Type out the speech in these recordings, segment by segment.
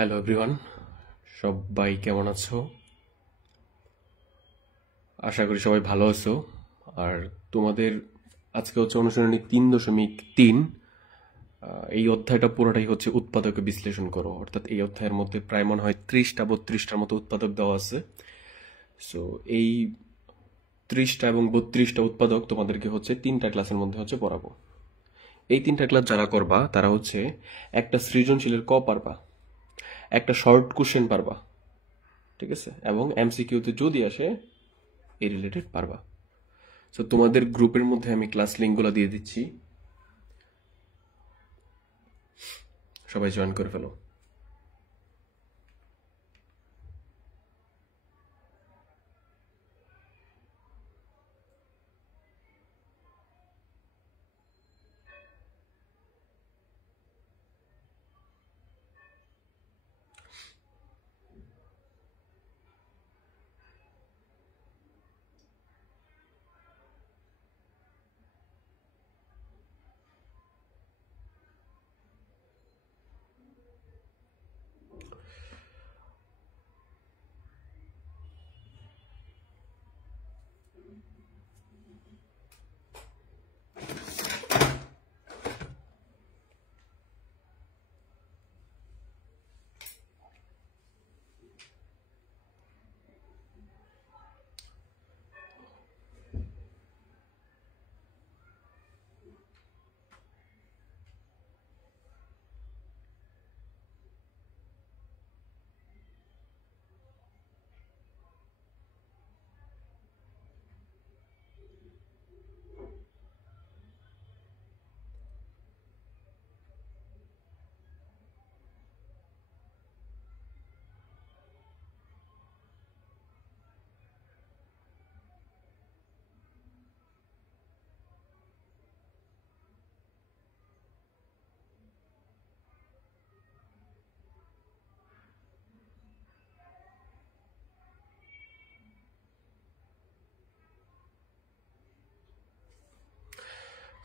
Hello everyone, সবাই কেমন আছো? আশা করি সবাই ভালো আছো। আর তোমাদের আজকে হচ্ছে অনুশীলনী 3.3। এই অধ্যায়টা পুরোটাই হচ্ছে উৎপাদকে বিশ্লেষণ করো, অর্থাৎ এই অধ্যায়ের মধ্যে প্রায় মনে হয় 30টা-32টার মতো উৎপাদক দেওয়া আছে। সো এই 30টা এবং 32টা উৎপাদক তোমাদেরকে হচ্ছে 3টা ক্লাসের মধ্যে হচ্ছে পড়াবো। এই 3টা ক্লাস যারা করবা তারা হচ্ছে একটা সৃজনশীলের ক পারবা, একটা শর্ট কোশ্চেন পারবা, ঠিক আছে, এবং এমসিকিউতে যদি আসে এই রিলেটেড পারবা। সো তোমাদের গ্রুপের মধ্যে আমি ক্লাস লিঙ্কগুলো দিয়ে দিচ্ছি, সবাই জয়েন করে ফেলো।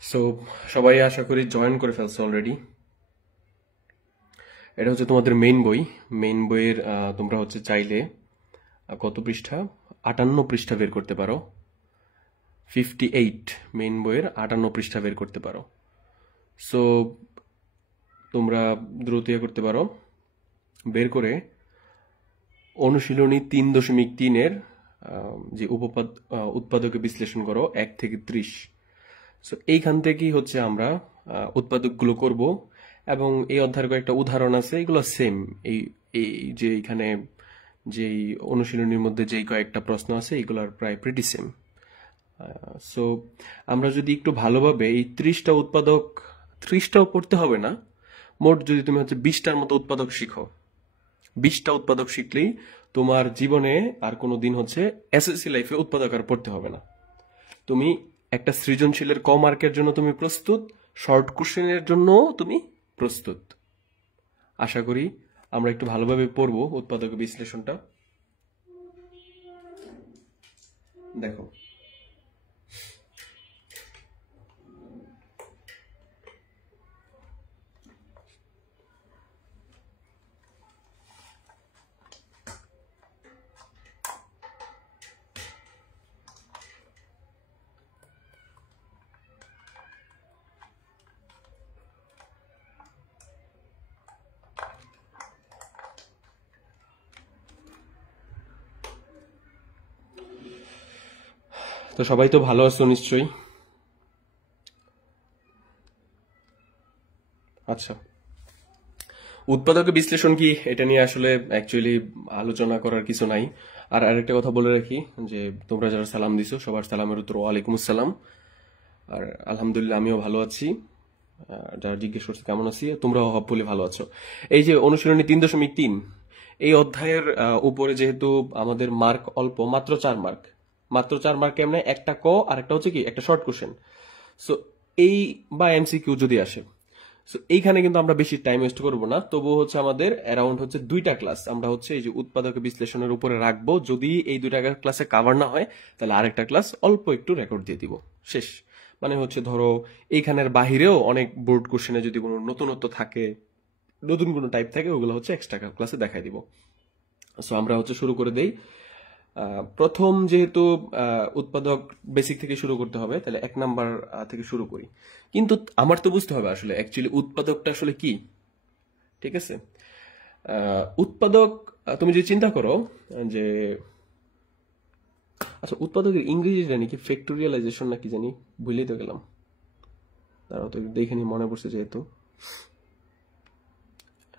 সো সবাই আশা করি জয়েন করে ফেলছো অলরেডি। এটা হচ্ছে তোমাদের মেইন বই। মেইন বইয়ের তোমরা হচ্ছে চাইলে কত পৃষ্ঠা, 58 পৃষ্ঠা বের করতে পারো। 58 মেইন বইয়ের 58 পৃষ্ঠা বের করতে পারো। সো তোমরা দ্রুত করতে পারো, বের করে অনুশীলনী 3.3-এর যে উৎপাদকে বিশ্লেষণ করো 1 থেকে 30। সো এইখান থেকেই হচ্ছে আমরা উৎপাদকগুলো করব, এবং এই অধ্যায়ের কয়েকটা উদাহরণ আছে, এগুলো সেম। এই এই যে এখানে যেই অনুশীলনীর মধ্যে যেই কয়েকটা প্রশ্ন আছে এগুলোর প্রায় প্রিটি সেম। সো আমরা যদি একটু ভালোভাবে এই 30টা উৎপাদক, 30টাও পড়তে হবে না, মোট যদি তুমি হচ্ছে 20টার মতো উৎপাদক শিখো, 20টা উৎপাদক শিখলেই তোমার জীবনে আর কোনো দিন হচ্ছে এসএসসি লাইফে উৎপাদক আর পড়তে হবে না। তুমি একটা সৃজনশীলের ক মার্কের জন্য তুমি প্রস্তুত, শর্ট কোশ্চেনের জন্য তুমি প্রস্তুত। আশা করি আমরা একটু ভালোভাবে পড়বো উৎপাদক বিশ্লেষণটা। দেখো, তো সবাই তো ভালো আছো নিশ্চয়ই। আচ্ছা, উৎপাদক বিশ্লেষণ কি এটা নিয়ে আসলে অ্যাকচুয়ালি আলোচনা করার কিছু নাই। আর আরেকটা কথা বলে রাখি, যে তোমরা যারা সালাম দিছো সবার সালামের উত্তর ওয়ালাইকুম আসসালাম। আর আলহামদুলিল্লাহ আমিও ভালো আছি। যারা জিজ্ঞেস করছে কেমন আছি, তোমরাও হপফুলি ভালো আছো। এই যে অনুশীলনী 3.3, এই অধ্যায়ের উপরে যেহেতু আমাদের মার্ক অল্প, মাত্র 4 মার্ক, মাত্র 4 মার্ক কেমনে, একটা ক আর একটা হচ্ছে কি একটা শর্ট কোশ্চেন। সো এই বা এমসিকিউ যদি আসে, সো এইখানে কিন্তু আমরা বেশি টাইম ওয়েস্ট করবো না। তবুও হচ্ছে আমাদের অ্যারাউন্ড হচ্ছে 2টা ক্লাস আমরা হচ্ছে এই যে উৎপাদক বিশ্লেষণের উপরে রাখবো। যদি এই 2টা ক্লাসে কাভার না হয় তাহলে আরেকটা ক্লাস অল্প একটু রেকর্ড দিয়ে দিব, শেষ। মানে হচ্ছে ধরো এইখানের বাহিরেও অনেক বোর্ড কোশ্চেনে যদি কোনো নতুনত্ব থাকে নতুন কোনো টাইপ থাকে ওগুলো হচ্ছে এক্সট্রা ক্লাসে দেখাই দিব। সো আমরা হচ্ছে শুরু করে দেই। প্রথম যেহেতু উৎপাদক বেসিক থেকে শুরু করতে হবে, তাহলে 1 নাম্বার থেকে শুরু করি। কিন্তু আমার তো বুঝতে হবে আসলে অ্যাকচুয়ালি উৎপাদকটা আসলে কি। ঠিক আছে, উৎপাদক তুমি যদি চিন্তা করো যে আচ্ছা উৎপাদকের ইংরেজি জানি কি ফ্যাক্টোরিয়ালাইজেশন না কি জানি, ভুলেই তো গেলাম। তারাও তো দেখে নি, মনে পড়ছে যেহেতু।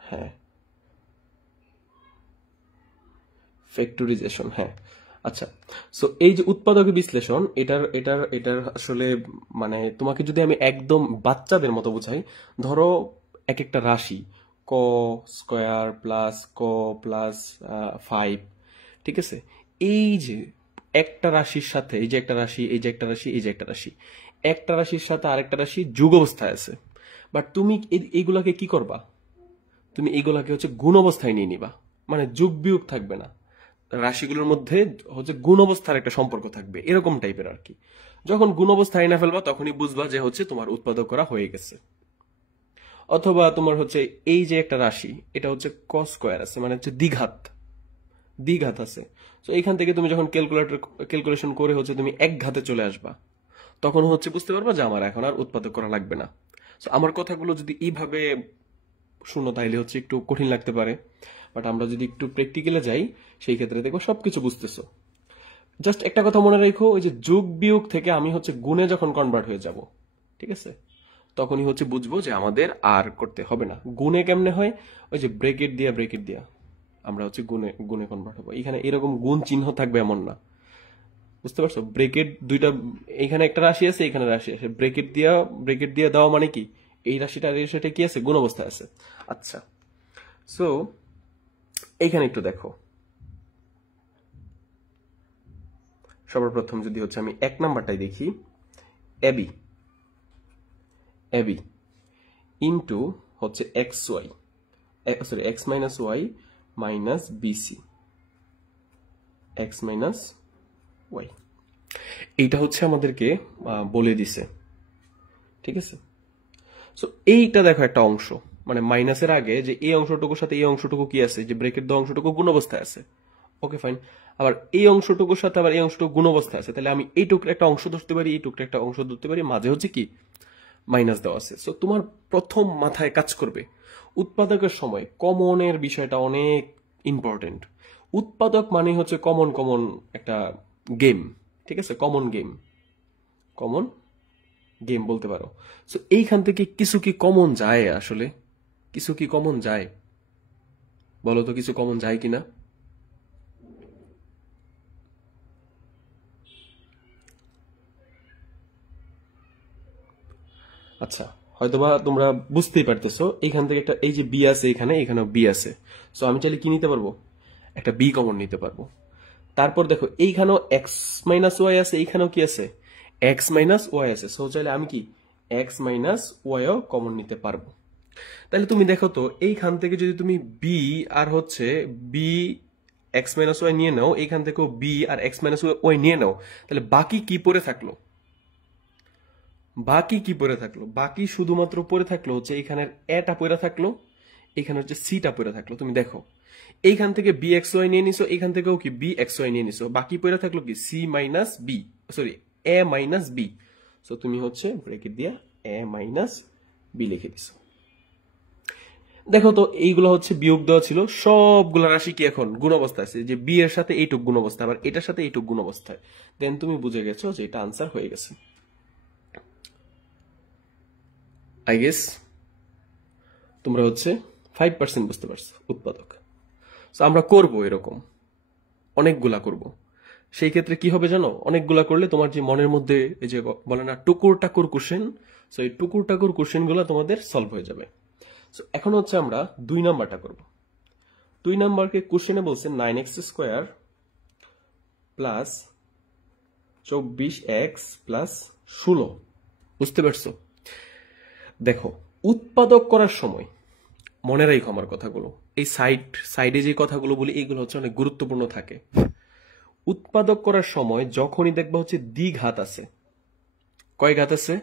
হ্যাঁ, ফ্যাক্টরিজেশন, হ্যাঁ। আচ্ছা, সো এই যে উৎপাদকের বিশ্লেষণ, এটার এটার এটার আসলে মানে তোমাকে যদি আমি একদম বাচ্চাদের মতো বুঝাই, ধরো এক একটা রাশি ক স্কোয়ার প্লাস ক প্লাস 5, ঠিক আছে। এই যে একটা রাশির সাথে এই যে একটা রাশি, এই যে একটা রাশি, এই যে একটা রাশি, একটা রাশির সাথে আরেকটা রাশি যুগ অবস্থায় আছে, বাট তুমি এইগুলাকে কি করবা, তুমি এইগুলাকে হচ্ছে গুণ অবস্থায় নিয়ে নিবা, মানে যোগ বিয়োগ থাকবে না, রাশিগুলোর মধ্যে হচ্ছে গুণ অবস্থার একটা সম্পর্ক থাকবে, এরকম টাইপের আর কি। যখন গুণ অবস্থায় না ফেলবা তখনই বুঝবা যে হচ্ছে তোমার উৎপাদক করা হয়ে গেছে। অথবা তোমার হচ্ছে এই যে একটা রাশি, এটা হচ্ছে কস স্কোয়ার আছে, মানে হচ্ছে দ্বিঘাত, দ্বিঘাত আছে। তো এখান থেকে তুমি যখন ক্যালকুলেশন করে হচ্ছে তুমি এক ঘাতে চলে আসবা, তখন হচ্ছে বুঝতে পারবা যে আমার এখন আর উৎপাদক করা লাগবে না। তো আমার কথাগুলো যদি এইভাবে শুনো তাইলে হচ্ছে একটু কঠিন লাগতে পারে, বাট আমরা যদি একটু প্র্যাকটিক্যালে যাই সেই ক্ষেত্রে দেখো সবকিছু বুঝতেছো। জাস্ট একটা কথা মনে রেখো, ওই যে যোগ বিয়োগ থেকে আমি হচ্ছে গুণে যখন কনভার্ট হয়ে যাব, ঠিক আছে, তখনই হচ্ছে বুঝবো যে আমাদের আর করতে হবে না। গুণে কেমনে হয়, ওই যে ব্রেকেট দিয়া আমরা হচ্ছে গুণে গুণে কনভার্ট হবো। এখানে এরকম গুণ চিহ্ন থাকবে এমন না, বুঝতে পারছো? ব্রেকেট দুইটা, এখানে একটা রাশি আছে, এখানে রাশি আছে, ব্রেকেট দিয়া দেওয়া মানে কি এই রাশিটা আর এই রাশিটা কি আছে, গুণ অবস্থায় আছে। আচ্ছা, সো এইখানে একটু দেখো, সর্বপ্রথম যদি হচ্ছে আমি 1 নাম্বারটাই দেখি, এবি এবি ইন্টু হচ্ছে x y, sorry x minus y minus bc, x minus y, এইটা হচ্ছে আমাদেরকে বলে দিছে, ঠিক আছে। সো এইটা দেখো একটা অংশ, মানে মাইনাসের আগে যে এই অংশটুকুর সাথে এই অংশটুকু কি আছে, যে ব্রেকেট দেওয়া অংশটুকু গুণ অবস্থায় আছে, ওকে ফাইন। আবার এই অংশটুকুর সাথে আবার এই অংশটুকু গুণ অবস্থায় আছে, তাহলে আমি এই টুকরা একটা অংশ ধরতে পারি, এই টুকরা একটা অংশ ধরতে পারি, মাঝে হচ্ছে কি মাইনাস দেওয়া আছে। সো তোমার প্রথম মাথায় কাজ করবে উৎপাদকের সময় কমনের বিষয়টা অনেক ইম্পর্টেন্ট। উৎপাদক মানে হচ্ছে কমন কমন একটা গেম, ঠিক আছে, কমন গেম বলতে পারো। সো এইখান থেকে কিছু কি কমন যায়, আসলে কিছু কি কমন যায়, বলো তো কিছু কমন যায় কিনা। আচ্ছা, হয়তোবা তোমরা বুঝতেই পারতেছো, এইখান থেকে একটা এই যে বি আছে, এখানেও বি আছে, সো আমি চাইলে কি নিতে পারবো, একটা বি কমন নিতে পারবো। তারপর দেখো এইখানেও এক্স মাইনাস ওয়াই আছে, এইখানেও কি আছে এক্স মাইনাস ওয়াই আছে, সো চাইলে আমি কি এক্স মাইনাস ওয়াইও কমন নিতে পারবো। তাহলে তুমি দেখো তো এইখান থেকে যদি তুমি বি আর হচ্ছে বি এক্স মাইনাস ওয়াই নিয়ে নাও, এইখান থেকেও বি আর এক্স মাইনাস ওয়াই নিয়ে নাও, তাহলে বাকি কি পড়ে থাকলো, বাকি শুধুমাত্র পড়ে থাকলো হচ্ছে এইখানের এটা পড়ে থাকলো, এখানে হচ্ছে সিটা পড়ে থাকলো। তুমি দেখো এইখান থেকে বি এক্স ওয়াই নিয়ে নিছো, এখান থেকেও কি বি এক্স ওয়াই নিয়ে নিছো, বাকি পড়ে থাকলো কি সি মাইনাস বি, সরি এ মাইনাস বি। সো তুমি হচ্ছে ব্রেকেট দিয়া এ মাইনাস বি লিখে দিছো। দেখো তো এইগুলো হচ্ছে বিয়োগ দেওয়া ছিল, সবগুলো রাশি কি এখন গুণ অবস্থায় আছে, যে বি এর সাথে এইটুক গুণ অবস্থা, আবার এটার সাথে এইটুক গুণ অবস্থায়, দেন তুমি বুঝে গেছো যে এটা আনসার হয়ে গেছে। আই গেস তোমরা হচ্ছে 5% বুঝতে পারছো উৎপাদক। তো আমরা করব এরকম অনেকগুলা করব, সেই ক্ষেত্রে কি হবে জানো, অনেকগুলা করলে তোমার যে মনের মধ্যে এই যে বলে না টুকুর টাকুর কোশ্চেন, সো এই টুকুর টাকুর কোশ্চেন গুলো তোমাদের সলভ হয়ে যাবে। সো এখন হচ্ছে আমরা 2 নাম্বারটা করব। 2 নাম্বারকে কোশ্চেনে বলছে 9x square plus 24x plus 16, বুঝতে পারছো? দেখো উৎপাদক করার সময় মনে রাখো আমার কথাগুলো, এই সাইডে যে কথাগুলো বলি এইগুলো হচ্ছে অনেক গুরুত্বপূর্ণ থাকে। উৎপাদক করার সময় যখনই দেখবা হচ্ছে দ্বিঘাত আছে, কয় ঘাত আছে,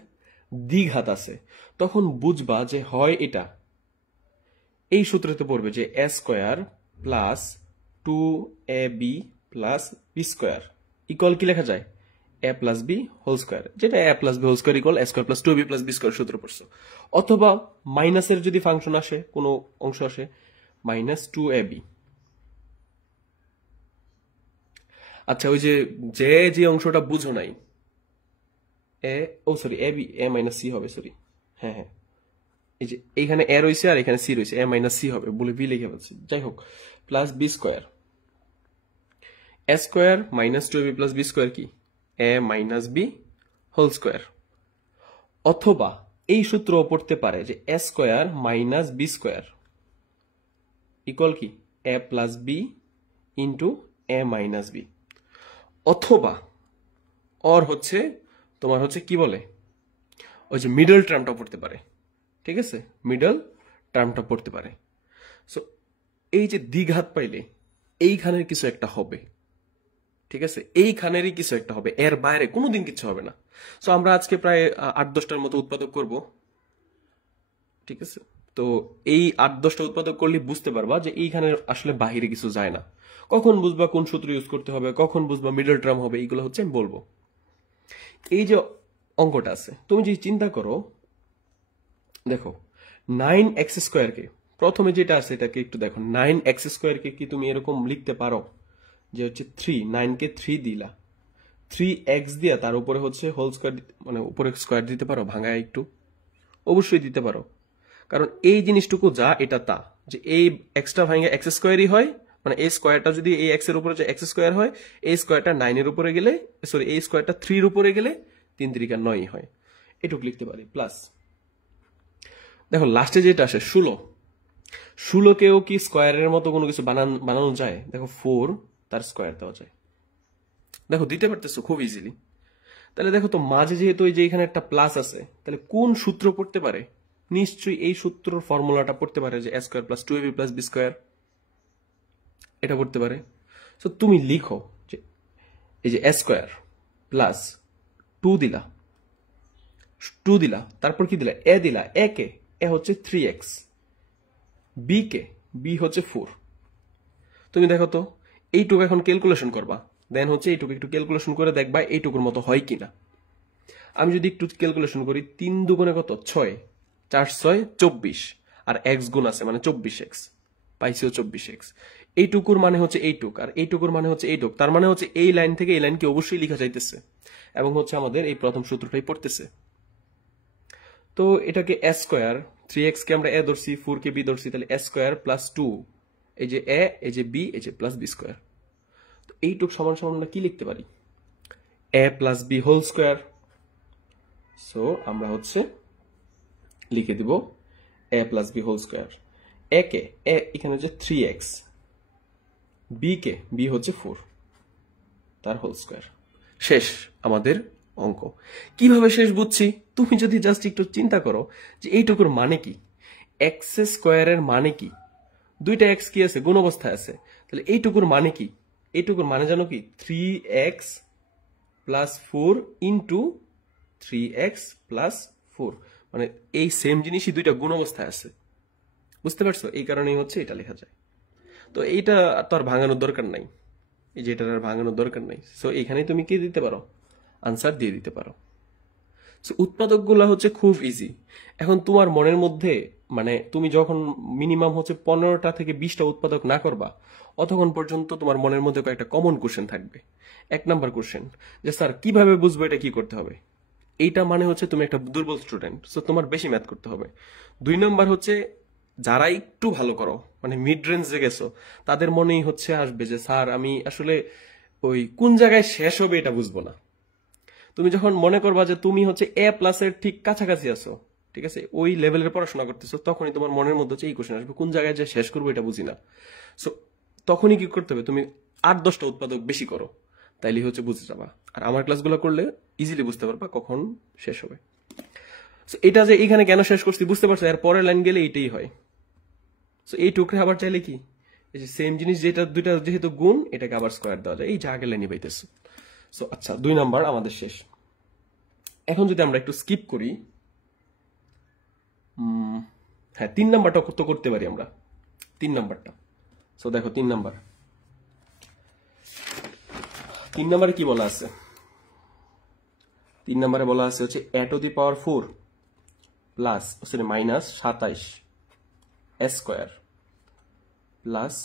দ্বিঘাত আছে, তখন বুঝবা যে হয় এই সূত্রতে পড়বে যে a square plus 2ab plus b square equal কি লেখা যায় a plus b whole square, যেটা a plus b whole square equal a square plus 2ab plus b square সূত্র পড়ছো। অথবা মাইনাসের যদি ফাংশন আসে, কোনো অংশ আসে মাইনাস 2ab। আচ্ছা, ওই যে যে অংশটা বুঝো নাই, A B A minus C হবে, সরি, হ্যাঁ হ্যাঁ, এই যে এইখানে এ রয়েছে আর এখানে সি রয়েছে, এ মাইনাস সি হবে বলে বি লিখে পাচ্ছি, যাই হোক, plus b square, a square minus 2ab plus b square কি a minus b whole square. অথবা এই সূত্র পড়তে পারে যে a square minus b square equal কি a plus B into a minus b. অথবা হচ্ছে তোমার হচ্ছে কি বলে, ওই যে মিডল টার্মটা পড়তে পারে, ঠিক আছে, মিডল টার্মটা পড়তে পারে। সো এই যে দ্বিঘাত পাইলে এইখানের কিছু একটা হবে, ঠিক আছে, এইখানেরই কিছু একটা হবে, এর বাইরে কোনোদিন কিছু হবে না। সো আমরা আজকে প্রায় 8-10টার মতো উৎপাদক করব, ঠিক আছে। তো এই 8-10টা উৎপাদক করলে বুঝতে পারবা যে এইখানে আসলে বাহিরে কিছু যায় না। কখন বুঝবা কোন সূত্র ইউজ করতে হবে, কখন বুঝবা মিডল টার্ম হবে, এইগুলো হচ্ছে আমি বলবো। এই যে অঙ্কটা আছে, তুমি যদি চিন্তা করো, দেখো 9x স্কোয়ারকে, প্রথমে যেটা আছে এটাকে একটু দেখো, 9x স্কোয়ারকে কি তুমি এরকম লিখতে পারো যে হচ্ছে 9কে 3 দিলা, 3x দিয়া তার উপরে হচ্ছে হোল স্কোয়ার, মানে উপরে স্কোয়ার দিতে পারো ভাঙায় একটু? অবশ্যই দিতে পারো, কারণ এই জিনিসটুকু যা এটা তা, যে এই এক্সটা ভাঙে এক্স স্কোয়ারই হয়, মানে এই স্কোয়ারটা যদি এই এক্স এর উপরে যে এক্স স্কোয়ার হয়, এই স্কোয়ারটা 9-এর উপরে গেলে, সরি, এই স্কোয়ারটা 3-এর উপরে গেলে 3 3 9 হয়, এটুকু লিখতে পারি। প্লাস দেখো লাস্টে যেটা আসে 16কেও কি স্কোয়ারের মতো কোনো কিছু বানানো যায়? দেখো 4 তার স্কোয়ার দেওয়া যায়, দেখো দিতে পারতেছো খুব ইজিলি। তাহলে দেখো তো মাঝে যেহেতু এই যে এখানে একটা প্লাস আছে, তাহলে কোন সূত্র পড়তে পারে? নিশ্চয়ই এই সূত্রর ফর্মুলাটা পড়তে পারে যে a square plus 2ab plus b square, এটা পড়তে পারে। সো তুমি লিখো যে এই যে এ স্কোয়ার প্লাস 2 দিলা, তারপর কি দিলা, এ দিলা, এ হচ্ছে 3x, বি হচ্ছে 4। তুমি দেখো তো এইটুকু এখন ক্যালকুলেশন করবা, দেন হচ্ছে এইটুকু একটু ক্যালকুলেশন করে দেখবা এইটুকুর মতো হয় কিনা। আমি যদি একটু ক্যালকুলেশন করি, 3 দুগুণে কত, 6, 4 6 24, আর x গুণ আছে মানে 24x, পাইছিও 24x। এইটুকুর মানে হচ্ছে এইটুক, আর এইটুকুর মানে হচ্ছে এইটুক, তার মানে হচ্ছে এই লাইন থেকে এই লাইনকে অবশ্যই লেখা যাইতেছে, এবং হচ্ছে আমাদের এই প্রথম সূত্রটাই পড়তেছে। তো এটাকে এ স্কোয়ার, 3x কে আমরা এ ধরছি, 4 কে বি ধরছি, তাহলে এ স্কোয়ার প্লাস 2, এই যে এ, এই যে বি, এই যে প্লাস বি স্কোয়ার। তো এইটুক সমান সমান আমরা কি লিখতে পারি, a plus b whole square. So আমরা হচ্ছে লিখে দিব a plus b whole square. এ এখানে হচ্ছে 3x, বি হচ্ছে 4, তার হোল স্কোয়ার। শেষ আমাদের অঙ্ক। কিভাবে শেষ বুঝছি? তুমি যদি জাস্ট একটু চিন্তা করো যে এইটুকুর মানে কি, এক্স স্কোয়ারের মানে কি, দুইটা এক্স কি আছে, গুণ অবস্থায় আছে, তাহলে এইটুকুর মানে কি? এইটুকুর মানে জানো কি, 3x plus 4 into 3x plus 4, মানে এই সেম জিনিসই দুইটা গুণ অবস্থায় আছে, বুঝতে পারছো? এই কারণেই হচ্ছে এটা লেখা যায়। তো এইটা তো আর ভাঙানোর দরকার নাই, এই যে এটার আর ভাঙানোর দরকার নাই। সো এখানেই তুমি কি দিতে পারো, আনসার দিয়ে দিতে পারো। সো উৎপাদকগুলো হচ্ছে খুব ইজি। এখন তোমার মনের মধ্যে, মানে তুমি যখন মিনিমাম হচ্ছে 15টা থেকে 20টা উৎপাদক না করবা, অতক্ষণ পর্যন্ত তোমার মনের মধ্যে কয়েকটা কমন কোশ্চেন থাকবে। 1 নাম্বার কোশ্চেন, যে স্যার কিভাবে বুঝবো এটা কি করতে হবে? এইটা মানে হচ্ছে তুমি একটা দুর্বল স্টুডেন্ট, সো তোমার বেশি ম্যাথ করতে হবে। 2 নাম্বার হচ্ছে যারা একটু ভালো করো, মানে মিড রেঞ্জে গেছো, তাদের মনেই হচ্ছে আসবে যে স্যার আমি আসলে ওই কোন জায়গায় শেষ হবে এটা বুঝবো না। তুমি যখন মনে করবা যে তুমি হচ্ছে এ প্লাসের ঠিক কাছাকাছি আছো, ঠিক আছে, ওই লেভেলের পড়াশোনা করতেছো, তখনই তোমার মনের মধ্যে হচ্ছে এই কোশ্চেন আসবে, কোন জায়গায় যে শেষ করবো এটা বুঝি না। সো তখনই কি করতে হবে, তুমি 8-10টা উৎপাদক বেশি করো, তাইলেই হচ্ছে বুঝে যাবা। আর আমার ক্লাসগুলো করলে ইজিলি বুঝতে পারবা কখন শেষ হবে। সো এটা যে এখানে কেন শেষ করছি বুঝতে পারছো, এর পরের লাইন গেলে এইটাই হয়। সো এই টুকরে আবার চাইলে কি, এই যে সেম জিনিস যেটা দুইটা যেহেতু গুণ, এটাকে আবার স্কোয়ার দেওয়া যায়, এই যে আগের লাইনে পাইতেছো। সো আচ্ছা, 2 নাম্বার আমাদের শেষ। এখন যদি আমরা একটু স্কিপ করি, হ্যাঁ 3 নাম্বারটা তো করতে পারি আমরা, 3 নাম্বারটা। সো দেখো 3 নাম্বারে কি বলা আছে, 3 নাম্বারে বলা আছে হচ্ছে a to the power 4 plus minus 27 square plus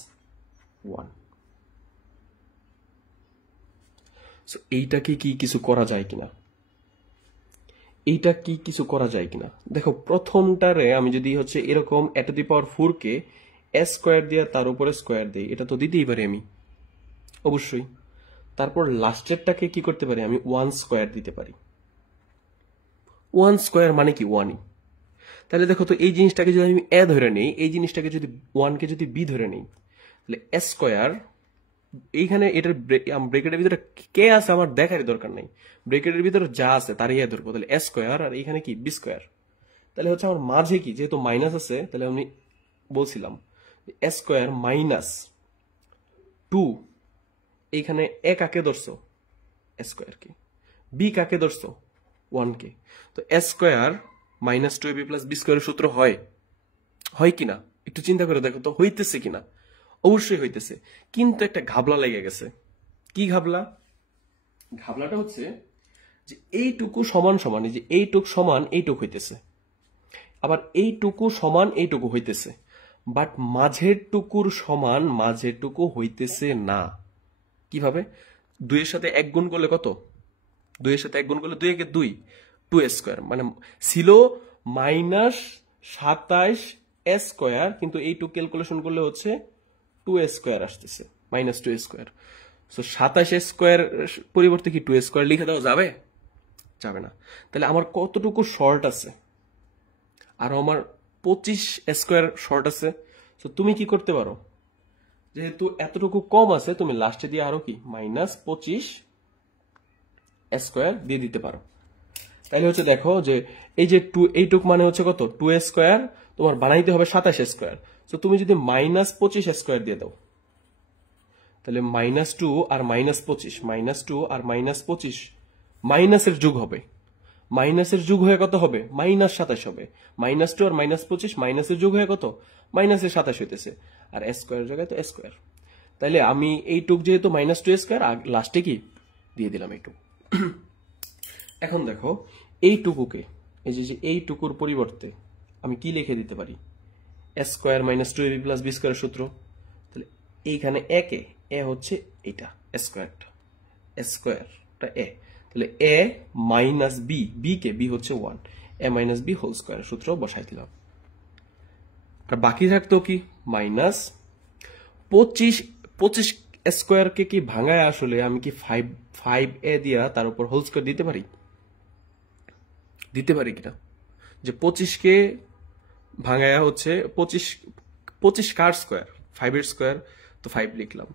1। So এইটাকে কি কিছু করা যায় কিনা, এইটা কি কিছু করা যায় কিনা? দেখো প্রথমটারে আমি যদি হচ্ছে এরকম a to the power 4 K s square দিয়ে তার উপরে স্কোয়ার দেই, এটা তো দিতেই পারি আমি অবশ্যই। তারপর লাস্টেরটাকে কি করতে পারি আমি 1 স্কোয়ার দিতে পারি। 1 স্কোয়ার মানে কি 1ই। তাহলে দেখো তো এই জিনিসটাকে যদি আমি a ধরে নেই, এই জিনিসটাকে যদি 1 কে যদি b ধরে নেই, তাহলে s স্কোয়ার এইখানে এটার ব্রেকেটের ভিতরে কে আছে আমার দেখারই দরকার নাই, ব্রেকেটের ভিতরে যা আছে তার ইয়ে ধরবো, তাহলে s স্কোয়ার আর এখানে কি b স্কোয়ার। তাহলে হচ্ছে আমার মাঝে কি যেহেতু মাইনাস আছে, তাহলে আমি বলছিলাম s স্কোয়ার মাইনাস 2, এইখানে এ কাকে ধরছো s স্কোয়ার কে, b কাকে ধরছো 1 কে। তো s square minus 2ab plus b স্কোয়ারের সূত্র হয় কিনা একটু চিন্তা করে দেখো তো, হইতেছে কিনা? অবশ্যই হইতেছে, কিন্তু একটা ঘাবলা লেগে গেছে। কি ঘাবলা? ঘাবলাটা হচ্ছে যে এইটুকু সমান সমান, এই যে এইটুক সমান এইটুক হইতেছে, আবার এইটুকু সমান এইটুকু হইতেছে, বাট মাঝের টুকুর সমান মাঝের টুকু হইতেছে না। কিভাবে? 2 এর সাথে 1 গুণ করলে কত? 2 এর সাথে 1 গুণ করলে 2 একে 2, 2 স্কোয়ার মানে ছিল মাইনাস 27 স্কোয়ার, কিন্তু এই টু ক্যালকুলেশন করলে হচ্ছে 2 স্কোয়ার আসতেছে, মাইনাস 2 স্কোয়ার। সো 27 স্কোয়ার পরিবর্তে কি 2 স্কোয়ার লিখে দেওয়া যাবে? যাবে না। তাহলে আমার কতটুকু শর্ট আছে? আর আমার 25 স্কোয়ার শর্ট আছে। তো তুমি কি করতে পারো, যেহেতু এতটুকু কম আছে, তুমি লাস্টে দিয়ে আরো কি মাইনাস 25 স্কোয়ার দিয়ে দিতে পারো। তাহলে হচ্ছে দেখো যে এই যে 2 এইটুক মানে হচ্ছে কত 2 স্কোয়ার, তোমার বানাইতে হবে 27 স্কোয়ার। তো তুমি যদি মাইনাস 25 স্কোয়ার দিয়ে দাও, তাহলে মাইনাস 2 আর মাইনাস 25, মাইনাস 2 আর মাইনাস 25 মাইনাসের যোগ হবে, মাইনাসের যোগ হয়ে কত হবে? মাইনাস 27 হবে। মাইনাস 2 আর মাইনাস 25 মাইনাসের যোগ হয়ে কত? মাইনাসের 27 হইতেছে। আর স্কোয়ারের জায়গায় তো স্কোয়ার। তাইলে আমি এইটুক যেহেতু মাইনাস 2 স্কোয়ার, লাস্টে কি দিয়ে দিলাম এইটুক। এখন দেখো এইটুকুকে, এই যে এইটুকুর পরিবর্তে আমি কি লিখে দিতে পারি? S square minus 2ab plus b স্কোয়ারের সূত্র। তাহলে এইখানে এ হচ্ছে এইটা স্কোয়ারটা, স্কোয়ারটা এ, তাহলে এ মাইনাস বি কে, বি হচ্ছে 1, এ মাইনাস বি হোল স্কোয়ারের সূত্র বসাই দিলাম। আর বাকি থাকতো কি মাইনাস 25 স্কোয়ারকে কি ভাঙায় আসলে আমি কি 5a দিয়া তার উপর হোল স্কোয়ার দিতে পারি? দিতে পারি কিনা? যে 25কে ভাঙায়া হচ্ছে 25 কার স্কোয়ার? 5 এর স্কোয়ার, তো 5 লিখলাম,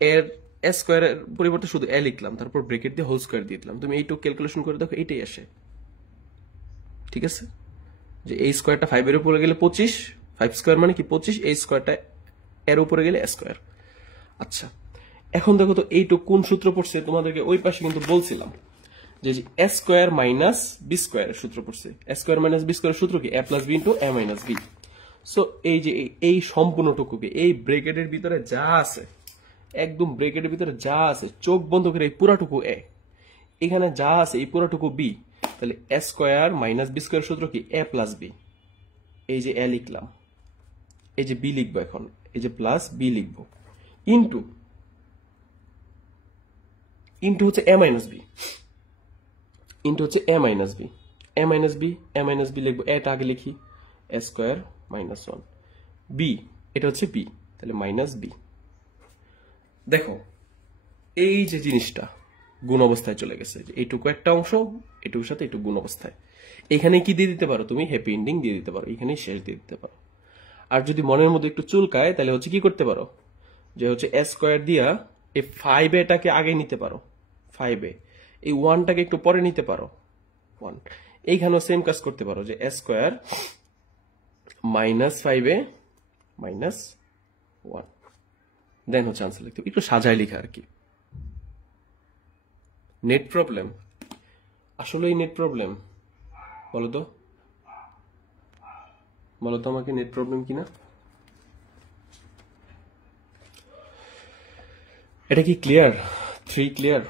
এর স্কোয়ারের পরিবর্তে শুধু এ লিখলাম, তারপর ব্রেকেট দিয়ে হোল স্কোয়ার দিয়ে দিলাম। তুমি এইটুকু ক্যালকুলেশন করে দেখো, এইটাই আসে। ঠিক আছে, যে এই স্কোয়ারটা 5 এর উপরে গেলে 25, 5 স্কোয়ার মানে কি 25, এই স্কোয়ারটা এর উপরে গেলে স্কোয়ার। আচ্ছা, এখন দেখো তো এইটুকু কোন সূত্র পড়ছে? তোমাদেরকে ওই পাশে কিন্তু বলছিলাম যে এ স্কোয়ার মাইনাস বি স্কোয়ারের সূত্র পড়ছে। এ স্কোয়ার মাইনাস বি স্কোয়ারের সূত্র কি? A plus B into a minus B. So এই যে এই সম্পূর্ণটুকুকে এই ব্রেকেটের ভিতরে যা আছে, একদম ব্রেকেটের ভিতরে যা আছে, চোখ বন্ধ করে এই পুরাটুকু এ, এখানে যা আছে এই পুরাটুকু বি। তাহলে এ স্কোয়ার মাইনাস বি স্কোয়ারের সূত্র কি? A plus B. এই যে এ লিখলাম, এই যে বি লিখবো, এখন এই যে প্লাস বি লিখবো, ইন্টু হচ্ছে এ মাইনাস বি, ইন্টু হচ্ছে a minus B, A minus B লিখবো, এটা আগে লিখি, এ স্কোয়ার মাইনাস 1 বি, এটা হচ্ছে বি, তাহলে মাইনাস বি। দেখো এই যে জিনিসটা গুণ অবস্থায় চলে গেছে, এইটুকু একটা অংশ এটুকুর সাথে এইটুকু গুণ অবস্থায়। এখানে কি দিয়ে দিতে পারো তুমি? হ্যাপি এন্ডিং দিয়ে দিতে পারো, এখানেই শেষ দিয়ে দিতে পারো। আর যদি মনের মধ্যে একটু চুলকায়, তাহলে হচ্ছে কি করতে পারো, যে হচ্ছে এ স্কোয়ার দিয়া এই 5a-টাকে আগে নিতে পারো, 5a, এই 1টাকে একটু পরে নিতে পারো 1। এইখানেও সেম কাজ করতে পারো, যে a square minus 5a minus 1, দেন হচ্ছে আনসার লিখতে একটু সাজায় লিখা আর কি। Net problem? আসলেই নেট প্রবলেম? বলো তো, বলো তো আমাকে নেট প্রবলেম কিনা। এটা কি ক্লিয়ার? 3 ক্লিয়ার?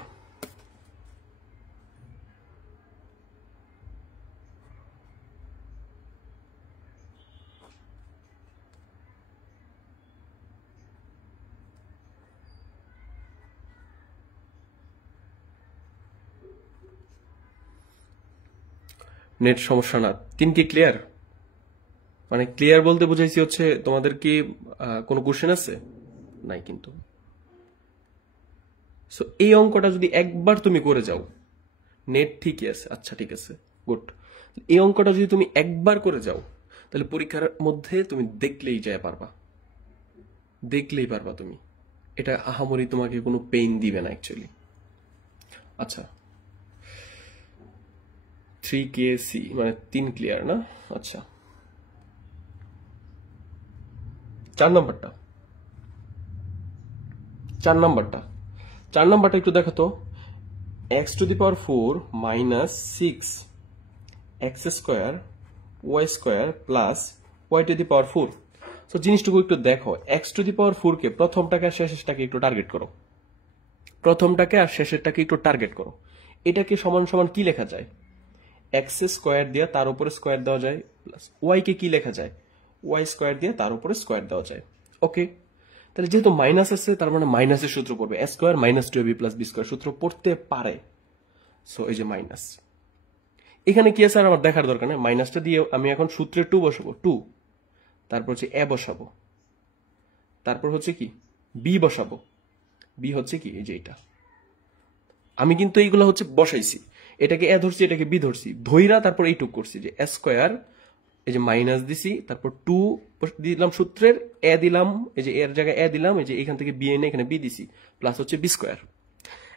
নেট সমস্যা না? 3 কি ক্লিয়ার? মানে ক্লিয়ার বলতে বুঝাইছি হচ্ছে তোমাদের কি কোনো কোশ্চেন আছে? নাই কিন্তু। সো এই অঙ্কটা যদি একবার তুমি করে যাও, নেট ঠিকই আছে, আচ্ছা ঠিক আছে, গুড। এই অঙ্কটা যদি তুমি একবার করে যাও, তাহলে পরীক্ষার মধ্যে তুমি দেখলেই যায় পারবা, দেখলেই পারবা তুমি। এটা আহামরি তোমাকে কোনো পেইন দিবে না অ্যাকচুয়ালি। আচ্ছা, 3KC মানে 3 ক্লিয়ার না? আচ্ছা, 4 নাম্বারটা, 4 নাম্বারটা, 4 নাম্বারটা একটু দেখো তো। x⁴ minus 6x² y² plus y⁴। তো জিনিসটুকু একটু দেখো, x⁴ কে প্রথমটাকে আর শেষেরটাকে একটু টার্গেট করো, প্রথমটাকে আর শেষেরটাকে একটু টার্গেট করো। এটাকে সমান সমান কি লেখা যায়? x² দিয়ে তার উপরে স্কোয়ার দেওয়া যায়, প্লাস y কে কি লেখা যায়? y² দিয়ে তার উপরে স্কোয়ার দেওয়া যায়। ওকে, তাহলে যেহেতু মাইনাস আছে তার মানে মাইনাসের সূত্র পড়বে, a² - 2ab + b² সূত্র পড়তে পারে। সো এই যে মাইনাস, এখানে কি আছে আর আমার দেখার দরকার নেই। মাইনাসটা দিয়ে আমি এখন সূত্রে 2 বসাবো, 2, তারপর হচ্ছে a বসাবো, তারপর হচ্ছে কি b বসাবো। b হচ্ছে কি এই যে এটা, আমি কিন্তু এইগুলো হচ্ছে বসাইছি, এটাকে a ধরছি, এটাকে b ধরছি, ধইরা তারপর এইটুক করছি যে a², এই যে মাইনাস দিছি, তারপর 2 দিলাম সূত্রের, a দিলাম, এই যে এর জায়গায় a দিলাম, এই যে এখান থেকে b এনে এখানে b দিছি, প্লাস হচ্ছে b²।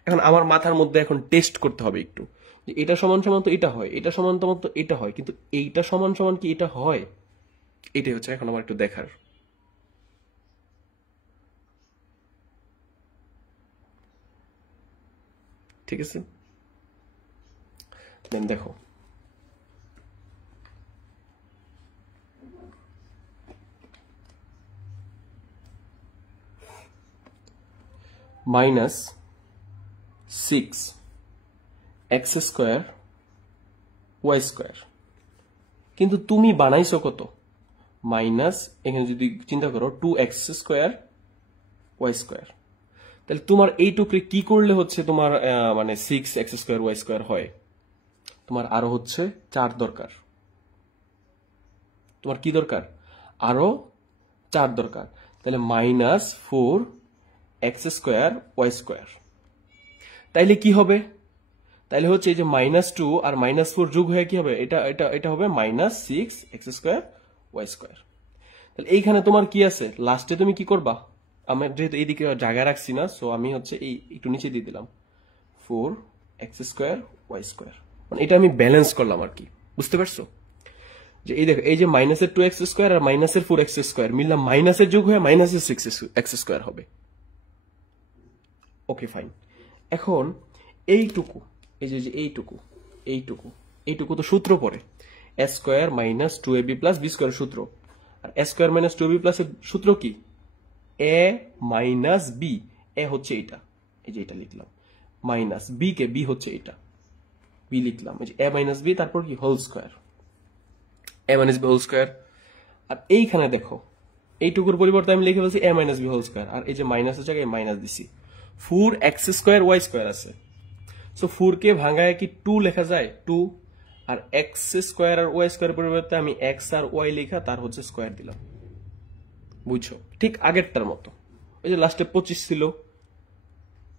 এখন আমার মাথার মধ্যে এখন টেস্ট করতে হবে একটু, যে এটা সমান সমান তো এটা হয়, এটা সমান সমান তো এটা হয়, কিন্তু এইটা সমান সমান কি এটা হয়? এটাই হচ্ছে এখন আমার একটু দেখার। ঠিক আছে, দেন দেখো, মাইনাস 6x² y², কিন্তু তুমি বানাইছো কত? মাইনাস, এখানে যদি চিন্তা করো 2x² y², তাহলে তোমার এইটুকু কি করলে হচ্ছে তোমার মানে 6x² y² হয়? তোমার আরো হচ্ছে 4 দরকার। তোমার কি দরকার? আরো 4 দরকার। তাহলে -4x² y²। তাইলে কি হবে? তাইলে হচ্ছে এই যে -2 আর -4 যোগ হয়ে কি হবে? এটা এটা এটা হবে -6x² y²। তাহলে এইখানে তোমার কি আছে? লাস্টে তুমি কি করবা? আমি যেহেতু এইদিকে জায়গা রাখছি না, সো আমি হচ্ছে এই একটু নিচে দিয়ে দিলাম 4x² y²। মানে এটা আমি ব্যালেন্স করলাম আর কি, বুঝতে পারছো? যে এই দেখো, এই যে মাইনাসের 2x² আর মাইনাসের 4x² মিললাম, মাইনাসের যোগ হয়ে মাইনাসের 6x² হবে। Okay fine. এখন এইটুকু, এই যে এইটুকু, এইটুকু, এইটুকু তো সূত্র পড়ে, a² - 2ab + b² সূত্র। আর a² - 2ab + এর সূত্র কি? a - b। a হচ্ছে এটা, এই যে এটা লিখলাম, মাইনাস b কে b হচ্ছে এটা, b লিখলাম, এই যে a - b, তারপর কি whole square, a - b whole square. আর এইখানে দেখো, এইটুকুর পরিবর্তে আমি লিখে ফেলছি a - b হোল স্কয়ার, আর এই যে মাইনাসের জায়গায় মাইনাস দিছি, 4x² y² আছে। সো 4 কে ভাঙায় কি 2 লেখা যায়? 2, আর x² আর y² পরিবর্তে আমি x আর y লেখা তার হচ্ছে স্কয়ার দিলাম। বুঝছো? ঠিক আগেরটার মতো। ওই যে লাস্টে 25 ছিল,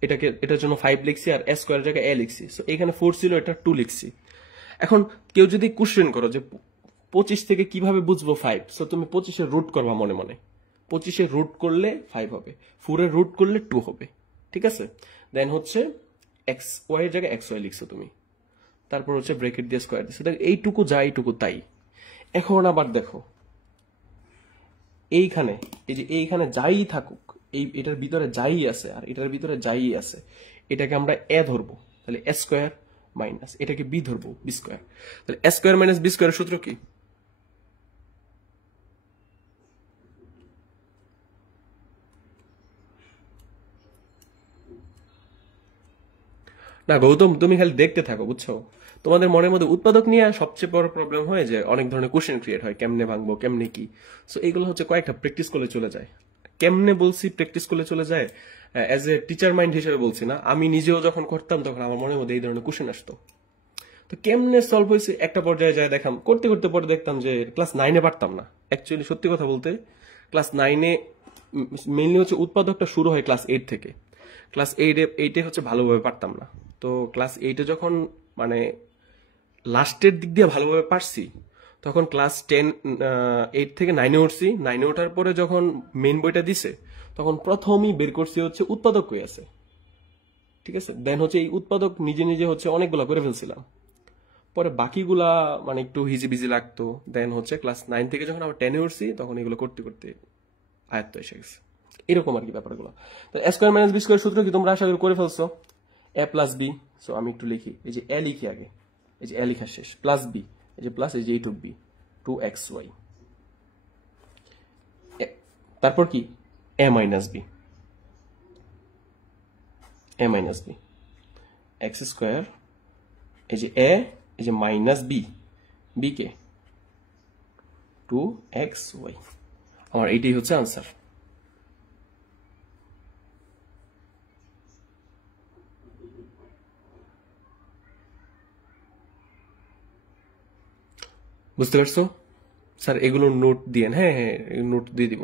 এটাকে এটার জন্য 5 লিখছি, আর a² জায়গায় a লিখছি। সো এখানে 4 ছিল, এটা 2 লিখছি। এখন কেউ যদি কোশ্চেন করো যে 25 থেকে কিভাবে বুঝবো 5, সো তুমি 25 এর রুট করবা মনে মনে, 25 এর রুট করলে 5 হবে, 4 এর রুট করলে 2 হবে। ঠিক আছে, দেন হচ্ছে এক্স ওয়াই এর জায়গায় xy লিখছো তুমি, তারপর হচ্ছে ব্র্যাকেট দিয়ে স্কয়ার দিছো। দেখ এইটুকু যা এইটুকু তাই। এখন আবার দেখো এইখানে, এই যে এইখানে যাই থাকুক, এই এটার ভিতরে যাই আছে আর এটার ভিতরে যাই আছে, এটাকে আমরা a ধরবো, তাহলে a² মাইনাস এটাকে b ধরবো b²। তাহলে a² - b² সূত্র কি? না গৌতম, তুমি খালি দেখতে থাকো, বুঝছো? তোমাদের মনের মধ্যে উৎপাদক নিয়ে সবচেয়ে বড় প্রবলেম হয় যে অনেক ধরনের কোশ্চেন ক্রিয়েট হয়, কেমনে ভাঙবো, কেমনে কি। সো এইগুলো হচ্ছে কয়েকটা প্র্যাকটিস করলে চলে যায়। কেমনে বলছি প্র্যাকটিস করলে চলে যায়, অ্যাজ এ টিচার মাইন্ড হিসেবে বলছি না, আমি নিজেও যখন করতাম তখন আমার মনের মধ্যে এই ধরনের কোশ্চেন আসতো। তো কেমনে সলভ হয়েছে একটা পর্যায়ে যায় দেখাম, করতে করতে পরে দেখতাম যে ক্লাস 9-এ পারতাম না। অ্যাকচুয়ালি সত্যি কথা বলতে ক্লাস 9-এ মেইনলি হচ্ছে উৎপাদকটা শুরু হয় ক্লাস 8 থেকে। ক্লাস 8-এ হচ্ছে ভালোভাবে পারতাম না। তো ক্লাস 8-এ যখন মানে লাস্টের দিক দিয়ে ভালোভাবে পারছি, তখন ক্লাস 8 থেকে 9-এ উঠছি। 9-এ ওঠার পরে যখন মেইন বইটা দিছে, তখন প্রথমই বের করছি হচ্ছে উৎপাদক কই আছে। ঠিক আছে, দেন হচ্ছে এই উৎপাদক নিজে নিজে হচ্ছে অনেকগুলা করে ফেলছিলাম। পরে বাকিগুলা মানে একটু হিজিবিজি লাগতো। দেন হচ্ছে ক্লাস 9 থেকে যখন আবার 10-এ উঠছি, তখন এগুলো করতে করতে আয়ত্ত এসে গেছে। এরকম আর কি ব্যাপারগুলো। তো এ স্কোয়ার মাইনাস বি স্কোয়ার সূত্র কি তোমরা আশা করি করে ফেলছো? এ প্লাস বি। সো আমি একটু লিখি, এই যে এ লিখি আগে, এই যে এ লেখা শেষ, প্লাস বি, এই যে প্লাস, এই যে 8 বি 2xy, তারপর কি a minus B, A minus B x square, এই যে এ, এই যে মাইনাস বি, বি কে 2xy। আমার এইটাই হচ্ছে আনসার। বুঝতে পারছো স্যার? এগুলো নোট দিয়েন। হ্যাঁ হ্যাঁ, নোট দিয়ে দিব।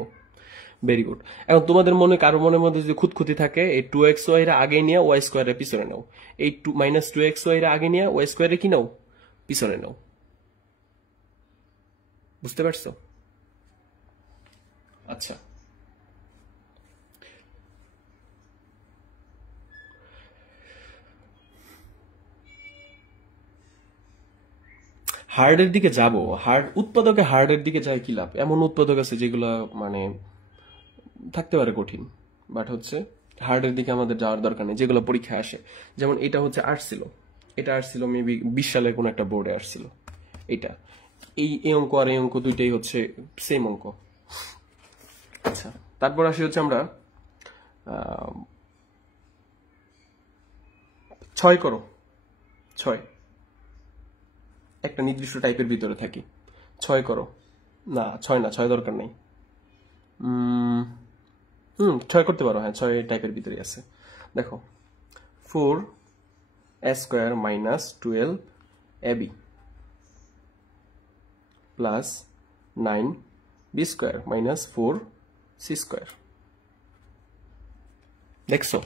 Very good. এখন তোমাদের মনে কারো মনের মধ্যে যদি খুঁতখুঁতি থাকে, এই 2xy এর আগে নিয়ে ওয়াই স্কোয়ারের পিছনে নাও। এই মাইনাস 2xy এর আগে নিয়ে ওয়াই স্কোয়ারে কি নাও, পিছনে নাও। বুঝতে পারছো? আচ্ছা, হার্ডের দিকে যাব? উৎপাদকে হার্ডের দিকে যায় কি লাভ? এমন উৎপাদক আছে যেগুলো মানে থাকতে পারে কঠিন, বাট হচ্ছে হার্ডের দিকে আমাদের যাওয়ার দরকার নেই, যেগুলো পরীক্ষায় আসে। যেমন এটা হচ্ছে আসছিল, এটা আসছিল মেবি 20 সালের কোন একটা বোর্ডে আসছিল। এটা এই অঙ্ক আর এই অঙ্ক দুইটাই হচ্ছে সেম অঙ্ক। আচ্ছা, তারপর আসি হচ্ছে আমরা 6 করো। 6 একটা নির্দিষ্ট টাইপের ভিতরে থাকি। 6 করো। না 6 না, 6 দরকার নেই। 6 করতে পারো, হ্যাঁ 6 টাইপের ভিতরে আছে। দেখো, 4 a square minus 12 ab plus 9 b square minus 4 c square. দেখছো?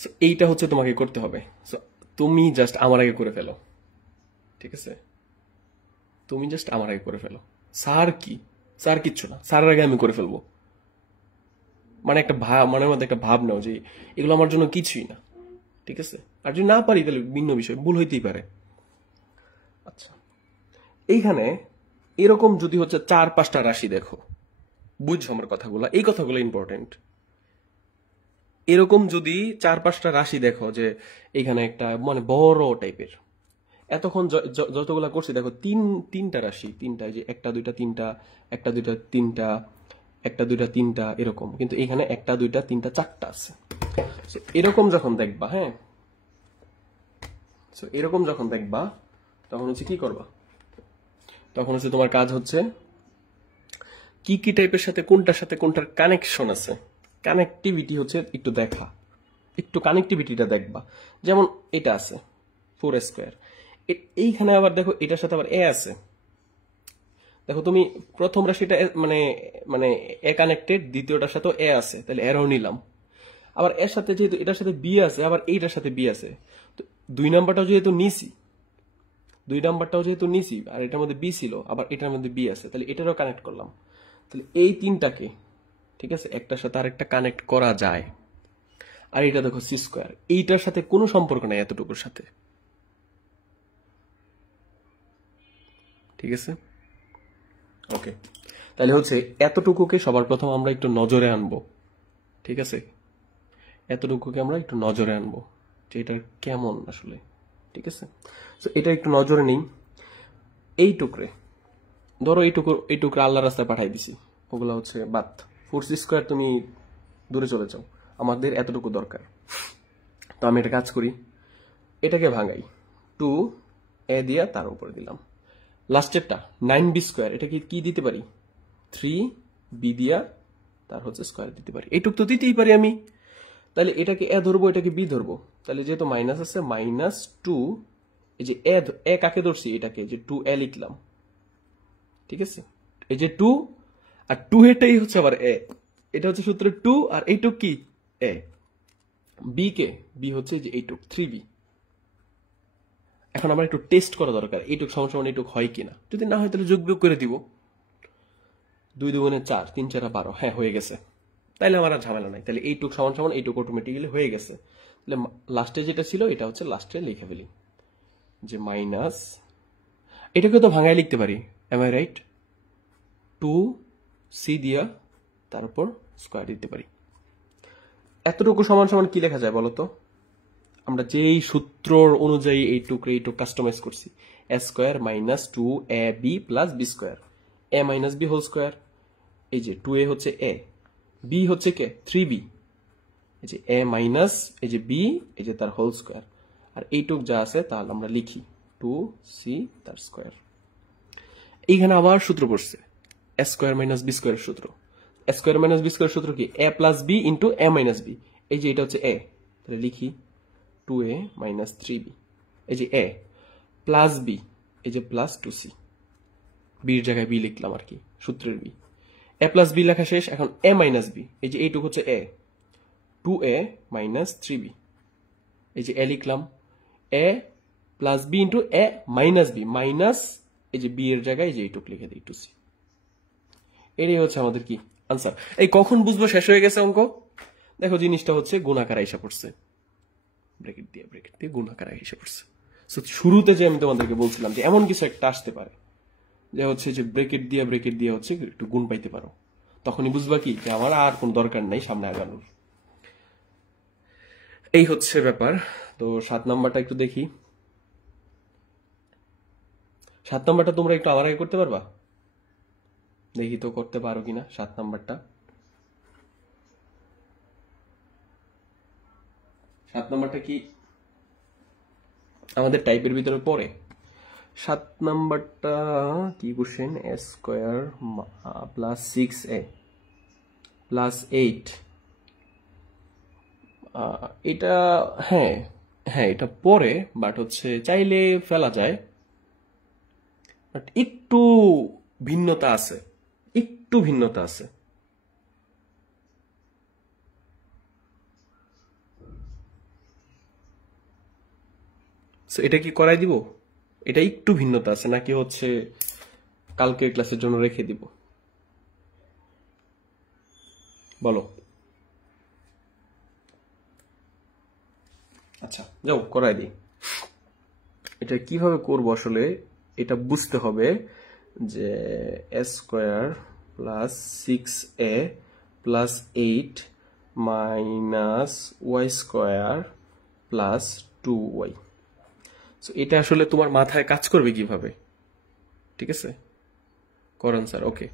So, এইটা হচ্ছে তোমাকে করতে হবে। So, তুমি জাস্ট আমার আগে করে ফেলো। ঠিক আছে, তুমি জাস্ট আমার আগে করে ফেলো। স্যার কি, স্যার কিচ্ছু না, স্যারের আগে আমি করে ফেলবো। মানে একটা ভাব, মনের মধ্যে একটা ভাব নাও যে এগুলো আমার জন্য কিছুই না। ঠিক আছে, আর যদি না পারি তাহলে ভিন্ন বিষয়, ভুল হইতেই পারে। আচ্ছা, এইখানে এরকম যদি হচ্ছে 4-5টা রাশি দেখো, বুঝছো আমার কথাগুলো? এই কথাগুলো ইম্পর্টেন্ট। এরকম যদি 4-5টা রাশি দেখো যে এখানে একটা মানে বড় টাইপের, এতক্ষণ যতগুলা করছি দেখো, তিনটা রাশি, তিনটা, যে একটা দুইটা তিনটা, একটা দুইটা তিনটা, একটা দুইটা তিনটা, এরকম। কিন্তু এখানে একটা দুইটা তিনটা 4টা আছে। এরকম যখন দেখবা, হ্যাঁ, এরকম যখন দেখবা, তখন হচ্ছে কি করবা? তখন হচ্ছে তোমার কাজ হচ্ছে কি কি টাইপের সাথে কোনটার কানেকশন আছে, কানেক্টিভিটি হচ্ছে একটু দেখা, একটু কানেক্টিভিটিটা দেখবা। যেমন এটা আছে 4 স্কোয়ার, এইখানে আবার দেখো এটার সাথে আবার এ আছে। দেখো তুমি প্রথম রাশিটা মানে মানে এ কানেক্টেড, দ্বিতীয়টার সাথেও এ আছে, তাহলে এরও নিলাম। আবার এর সাথে যেহেতু এটার সাথে বি আছে, আবার এইটার সাথে বি আছে, তো 2 নাম্বারটাও যেহেতু নিছি, 2 নাম্বারটাও যেহেতু নিছি, আর এটার মধ্যে বি ছিল, আবার এটার মধ্যে বি আছে, তাহলে এটারও কানেক্ট করলাম। তাহলে এই তিনটাকে, ঠিক আছে, একটার সাথে আরেকটা কানেক্ট করা যায়। আর এটা দেখো সি স্কোয়ার, এইটার সাথে কোনো সম্পর্ক নাই এতটুকুর সাথে। ঠিক আছে, ওকে। তাহলে হচ্ছে এতটুকুকে সবার প্রথম আমরা একটু নজরে আনবো। ঠিক আছে, এতটুকুকে আমরা একটু নজরে আনবো যে এটা কেমন আসলে। ঠিক আছে, তো এটা একটু নজরে নেই। এই টুকরে ধরো, এই টুকরে আল্লাহ রাস্তায় পাঠাই দিছি, ওগুলো হচ্ছে বাদ। 4 স্কোয়ার তুমি দূরে চলে যাও, আমাদের এতটুকু দরকার। তো আমি একটা কাজ করি, এটাকে ভাঙাই, 2a দিয়া তার উপরে দিলাম। লাস্টেরটা 9b স্কোয়ার, এটা কি দিতে পারি, 3b দিয়া তার হচ্ছে স্কোয়ার দিতে পারি। এইটুক তো দিতেই পারি আমি। তাহলে এটাকে এ ধরবো, এটাকে বি ধরবো। তাহলে যেহেতু মাইনাস আছে, -2, এই যে এ কাকে ধরছি, এটাকে যে 2a লিখলাম, ঠিক আছে। এই যে 2 আর 2 এটাই হচ্ছে আবার এ, এটা হচ্ছে সূত্র 2 আর এইটুক কি এ। বি হচ্ছে যে এইটুক 3b। এখন আমার একটু টেস্ট করা দরকার, এইটুক সমান সমান এইটুক হয় কিনা। যদি না হয় তাহলে যোগ বিয়োগ করে দিব। 2 দুগুণে 4, 3 4 12, হ্যাঁ হয়ে গেছে। তাইলে আমার আর ঝামেলা নাই। তাহলে এইটুক সমান সমান এইটুক অটোমেটিক্যালি হয়ে গেছে। তাহলে লাস্টে যেটা ছিল এটা হচ্ছে লাস্টে লিখে ফেলি, যে মাইনাস, এটাকে তো ভাঙায় লিখতে পারি, এম আই রাইট, 2c দিয়া তারপর স্কোয়ার দিতে পারি। এতটুকু সমান সমান কি লেখা যায় বলতো? আমরা যেই সূত্র অনুযায়ী এইটুক কাস্টমাইজ করছি, a square minus 2ab plus b square, a minus b whole square. এই যে 2a হচ্ছে a, b হচ্ছে কে 3b, এই যে a মাইনাস এই যে b, এই যে তার হোল স্কোয়ার। আর এইটুক যা আছে তাহলে আমরা লিখি 2c তার স্কোয়ার। এইখানে আবার সূত্র পড়ছে a square minus b square সূত্র। a square minus b square সূত্র কি, a plus B into a minus b. এই যে এটা হচ্ছে a, তাহলে লিখি 2a মাইনাস 3b, এই যে a প্লাস বি, এই যে প্লাস 2c, বির জায়গায় বি লিখলাম আর কি, সূত্রের বি। a প্লাস বি লেখা শেষ। এখন a মাইনাস বি, এই যে এইটুকু হচ্ছে a, 2a মাইনাস 3b, এই যে a লিখলাম, a plus B into a minus B, minus এই যে বি এর জায়গায় যে এইটুকু লিখে দিই 2c। এটাই হচ্ছে আমাদের কি আনসার। এই কখন বুঝবো শেষ হয়ে গেছে অঙ্ক? দেখো জিনিসটা হচ্ছে গুণাকার আইসা পড়ছে, ব্রেকেট দিয়ে গুণাকার আইসা পড়ছে। শুরুতে যে আমি তোমাদেরকে বলছিলাম যে এমন কিছু একটা আসতে পারে যে হচ্ছে যে ব্রেকেট দিয়ে হচ্ছে একটু গুণ পাইতে পারো, তখনই বুঝবা কি যে আমার আর কোন দরকার নাই সামনে আগানোর। এই হচ্ছে ব্যাপার। তো 7 নাম্বারটা একটু দেখি। 7 নাম্বারটা তোমরা একটু আমার আগে করতে পারবা? দেখি তো করতে পারো কিনা 7 নাম্বারটা। 7 নাম্বারটা কি আমাদের টাইপের ভিতরে পড়ে? 7 নাম্বারটা কি question, a square plus 6a plus 8, এটা হ্যাঁ হ্যাঁ এটা পড়ে, বাট হচ্ছে চাইলে ফেলা যায়, বাট একটু ভিন্নতা আছে, একটু ভিন্নতা আছে। এটা কি করাই দিব? এটা একটু ভিন্নতা আছে, নাকি হচ্ছে কালকের ক্লাসের জন্য রেখে দিব? বলো। আচ্ছা যাও করাই দিই। এটা কিভাবে করব আসলে এটা বুঝতে হবে, যে a square plus 6a plus 8 minus Y square plus 2y। এটা আসলে তোমার মাথায় কাজ করবে কিভাবে? ঠিক আছে, করেন স্যার। ওকে,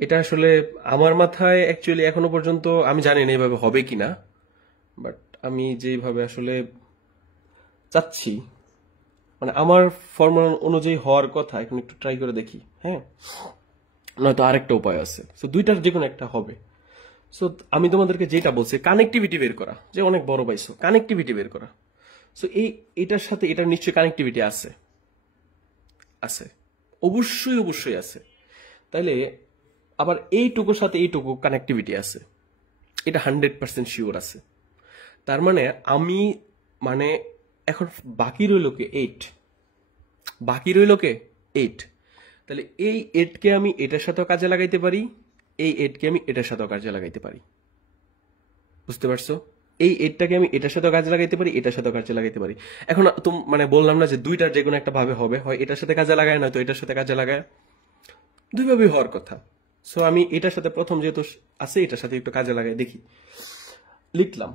এটা আসলে আমার মাথায় অ্যাকচুয়ালি এখনো পর্যন্ত আমি জানি না এইভাবে হবে কিনা, বাট আমি যেভাবে আসলে চাচ্ছি, মানে আমার ফর্মুলা অনুযায়ী হওয়ার কথা, এখন একটু ট্রাই করে দেখি। হ্যাঁ, নয়তো আরেকটা উপায় আছে। সো দুইটার যে কোনো একটা হবে। সো আমি তোমাদেরকে যেটা বলছি, কানেক্টিভিটি বের করা, যে অনেক বড় পাইছো, কানেক্টিভিটি বের করা। সো এটার সাথে এটার নিশ্চয়ই কানেক্টিভিটি আছে, আছে, অবশ্যই আছে। তাইলে আবার এইটুকুর সাথে এইটুকু কানেক্টিভিটি আছে, এটা 100% শিওর আছে। তার মানে আমি মানে এখন বাকি রইল কে 8, বাকি রইল কে 8। তাহলে এই 8 কে আমি এটার সাথেও কাজে লাগাইতে পারি, এই 8 কে আমি এটার সাথেও কাজে লাগাইতে পারি। বুঝতে পারছো? এই 8টাকে আমি এটার সাথেও কাজে লাগাইতে পারি, এটার সাথেও কাজে লাগাইতে পারি। এখন মানে বললাম না যে দুইটার যে কোনো একটা ভাবে হবে, হয় এটার সাথে কাজে লাগায়, নয়তো এটার সাথে কাজে লাগায়, দুইভাবেই হওয়ার কথা। সো আমি এটার সাথে প্রথম যেহেতু আছে, এটার সাথে একটু কাজে লাগাই দেখি। লিখলাম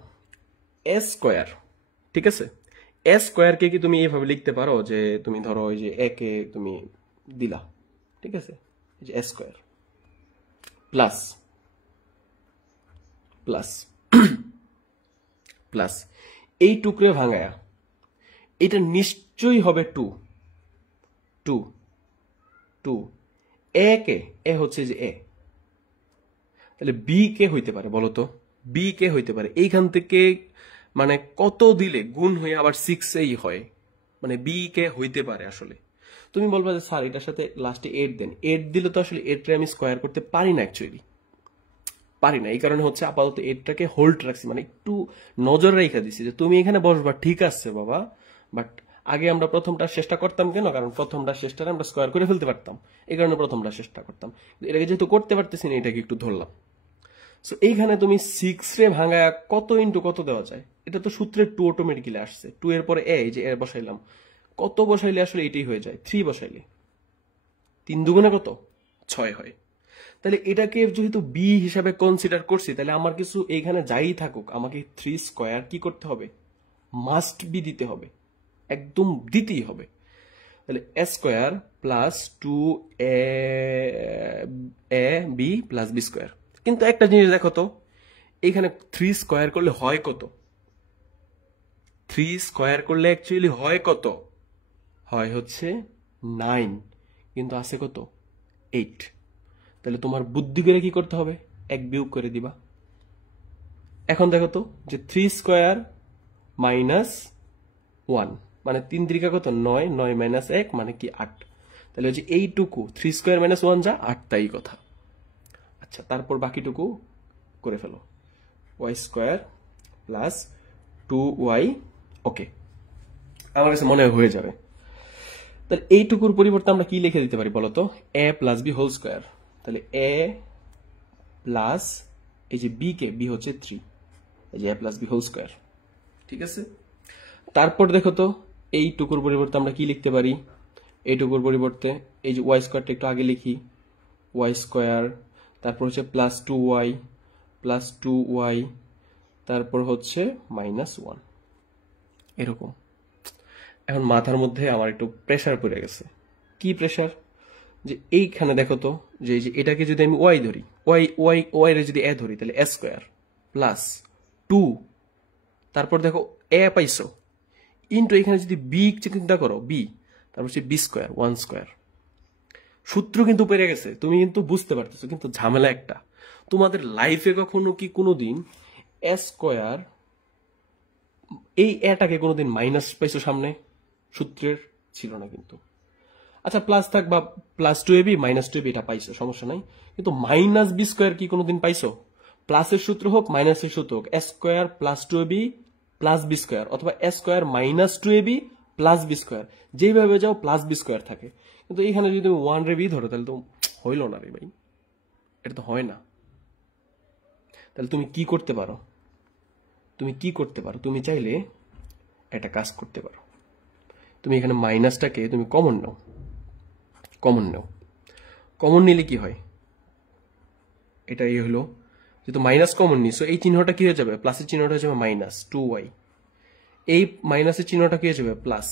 a স্কোয়ার, ঠিক আছে। a স্কোয়ারকে কি তুমি এইভাবে লিখতে পারো, যে তুমি ধরো ওই যে a কে তুমি দিলা, ঠিক আছে, এই যে a square plus plus plus এই টুকরে ভাঙায়া এটা নিশ্চয়ই হবে 2 2 2 এ কে এ হচ্ছে যে এ, তাহলে বি কে হইতে পারে বলো তো? বি কে হইতে পারে এইখান থেকে, মানে কত দিলে গুণ হয়ে আবার 6 হয়, মানে বি কে হইতে পারে আসলে। তুমি বলবা যে স্যার এটার সাথে লাস্টে 8 দেন, 8 দিলে তো আসলে 8 রে আমি স্কোয়ার করতে পারি না, অ্যাকচুয়ালি পারি না। এই কারণে হচ্ছে আপাতত 8টাকে হোল্ড রাখছি, মানে একটু নজর রেখে দিছি যে তুমি এখানে বসবা, ঠিক আছে বাবা, বাট আগে আমরা প্রথমটা চেষ্টা করতাম কেন? কারণ প্রথমটা চেষ্টাটা আমরা স্কোয়ার করে ফেলতে পারতাম, এই কারণে প্রথমটা চেষ্টা করতাম। এটাকে যেহেতু করতে পারতেছি না, এটাকে একটু ধরলাম। সো এইখানে তুমি 6 রে ভাঙায় কত ইন্টু কত দেওয়া যায়? এটা তো সূত্রে 2 অটোমেটিক্যালি আসছে, 2 এর পরে এই যে এ বসাইলাম, কত বসাইলে আসলে এটাই হয়ে যায়? 3 বসাইলে 3 দুগুণে কত? 6 হয়। তাহলে এটাকে যেহেতু বি হিসাবে কনসিডার করছি, তাহলে আমার কিছু এইখানে যাই থাকুক, আমাকে 3 স্কোয়ার কি করতে হবে? মাস্ট বি দিতে হবে, একদম দিতেই হবে। তাহলে এ square plus 2 A B plus b square. কিন্তু একটা জিনিস দেখো তো, এখানে 3 স্কোয়ার করলে হয় কত? 3 স্কোয়ার করলে অ্যাকচুয়ালি হয় কত? হয় হচ্ছে 9, কিন্তু আছে কত? 8। তাহলে তোমার বুদ্ধি করে কি করতে হবে? এক বিয়োগ করে দিবা। এখন দেখো তো যে 3 স্কোয়ার মাইনাস 1 মানে 3 3 কত? 9, 9 মাইনাস 1 মানে কি 8। তাহলে যে এইটুকু 3 স্কোয়ার মাইনাস 1 যা 8, তাই কথা। আচ্ছা, তারপর বাকিটুকু করে ফেলো। ওয়াই স্কোয়ার প্লাস 2y, ওকে, আমার কাছে মনে হয়ে যাবে। তাহলে এইটুকুর পরিবর্তে আমরা কি লিখে দিতে পারি বলতো? এ প্লাস বি হোল স্কোয়ার। তাহলে এ প্লাস এই যে বি কে, বি হচ্ছে 3, এই যে এ প্লাস বি হোল স্কোয়ার, ঠিক আছে। তারপর দেখো তো এইটুকুর পরিবর্তে আমরা কি লিখতে পারি? এইটুকুর পরিবর্তে এই যে ওয়াই স্কোয়ারটা একটু আগে লিখি, ওয়াই স্কোয়ার, তারপর হচ্ছে প্লাস 2y, প্লাস 2y, তারপর হচ্ছে মাইনাস 1, এরকম। এখন মাথার মধ্যে আমার একটু প্রেসার পড়ে গেছে। কি প্রেসার? যে এইখানে দেখো তো যে এই যে এটাকে যদি আমি ওয়াই ধরি, ওয়াই ওয়াই ওয়াই রে যদি এ ধরি, তাহলে এ স্কোয়ার প্লাস 2, তারপর দেখো এ পাইছো, ইন্টু এখানে যদি বি চিন্তা করো, বি, তারপর হচ্ছে বি স্কোয়ার 1 স্কোয়ার। সূত্র কিন্তু পেরে গেছে, তুমি কিন্তু বুঝতে পারতেছো, কিন্তু ঝামেলা একটা, তোমাদের লাইফে কখনো কি কোনোদিন এ স্কোয়ার এই এটাকে কোনোদিন মাইনাস পাইছো সামনে? সূত্রের ছিল না কিন্তু। আচ্ছা প্লাস থাক বা প্লাস 2ab মাইনাস 2ab এটা পাইছো, সমস্যা নাই, কিন্তু মাইনাস বি স্কোয়ার কি কোনোদিন পাইছো? প্লাসের সূত্র হোক মাইনাসের সূত্র হোক, a square plus 2ab plus b square, অথবা a square minus 2ab plus b square, যেভাবে যাও প্লাস বি স্কোয়ার থাকে। কিন্তু এখানে যদি তুমি 1 রে বি ধরো, তাহলে তো হইল না রে ভাই, এটা তো হয় না। তাহলে তুমি কি করতে পারো? তুমি কি করতে পারো? তুমি চাইলে একটা কাজ করতে পারো, তুমি এখানে মাইনাসটাকে তুমি কমন নাও, কমন নাও। কমন নিলে কি হয়? এটা এই হলো, যেহেতু মাইনাস কমন নিছো, এই চিহ্নটা কি হয়ে যাবে? প্লাসের চিহ্নটা হয়ে যাবে মাইনাস 2y, এই মাইনাসের চিহ্নটা কি হয়ে যাবে? প্লাস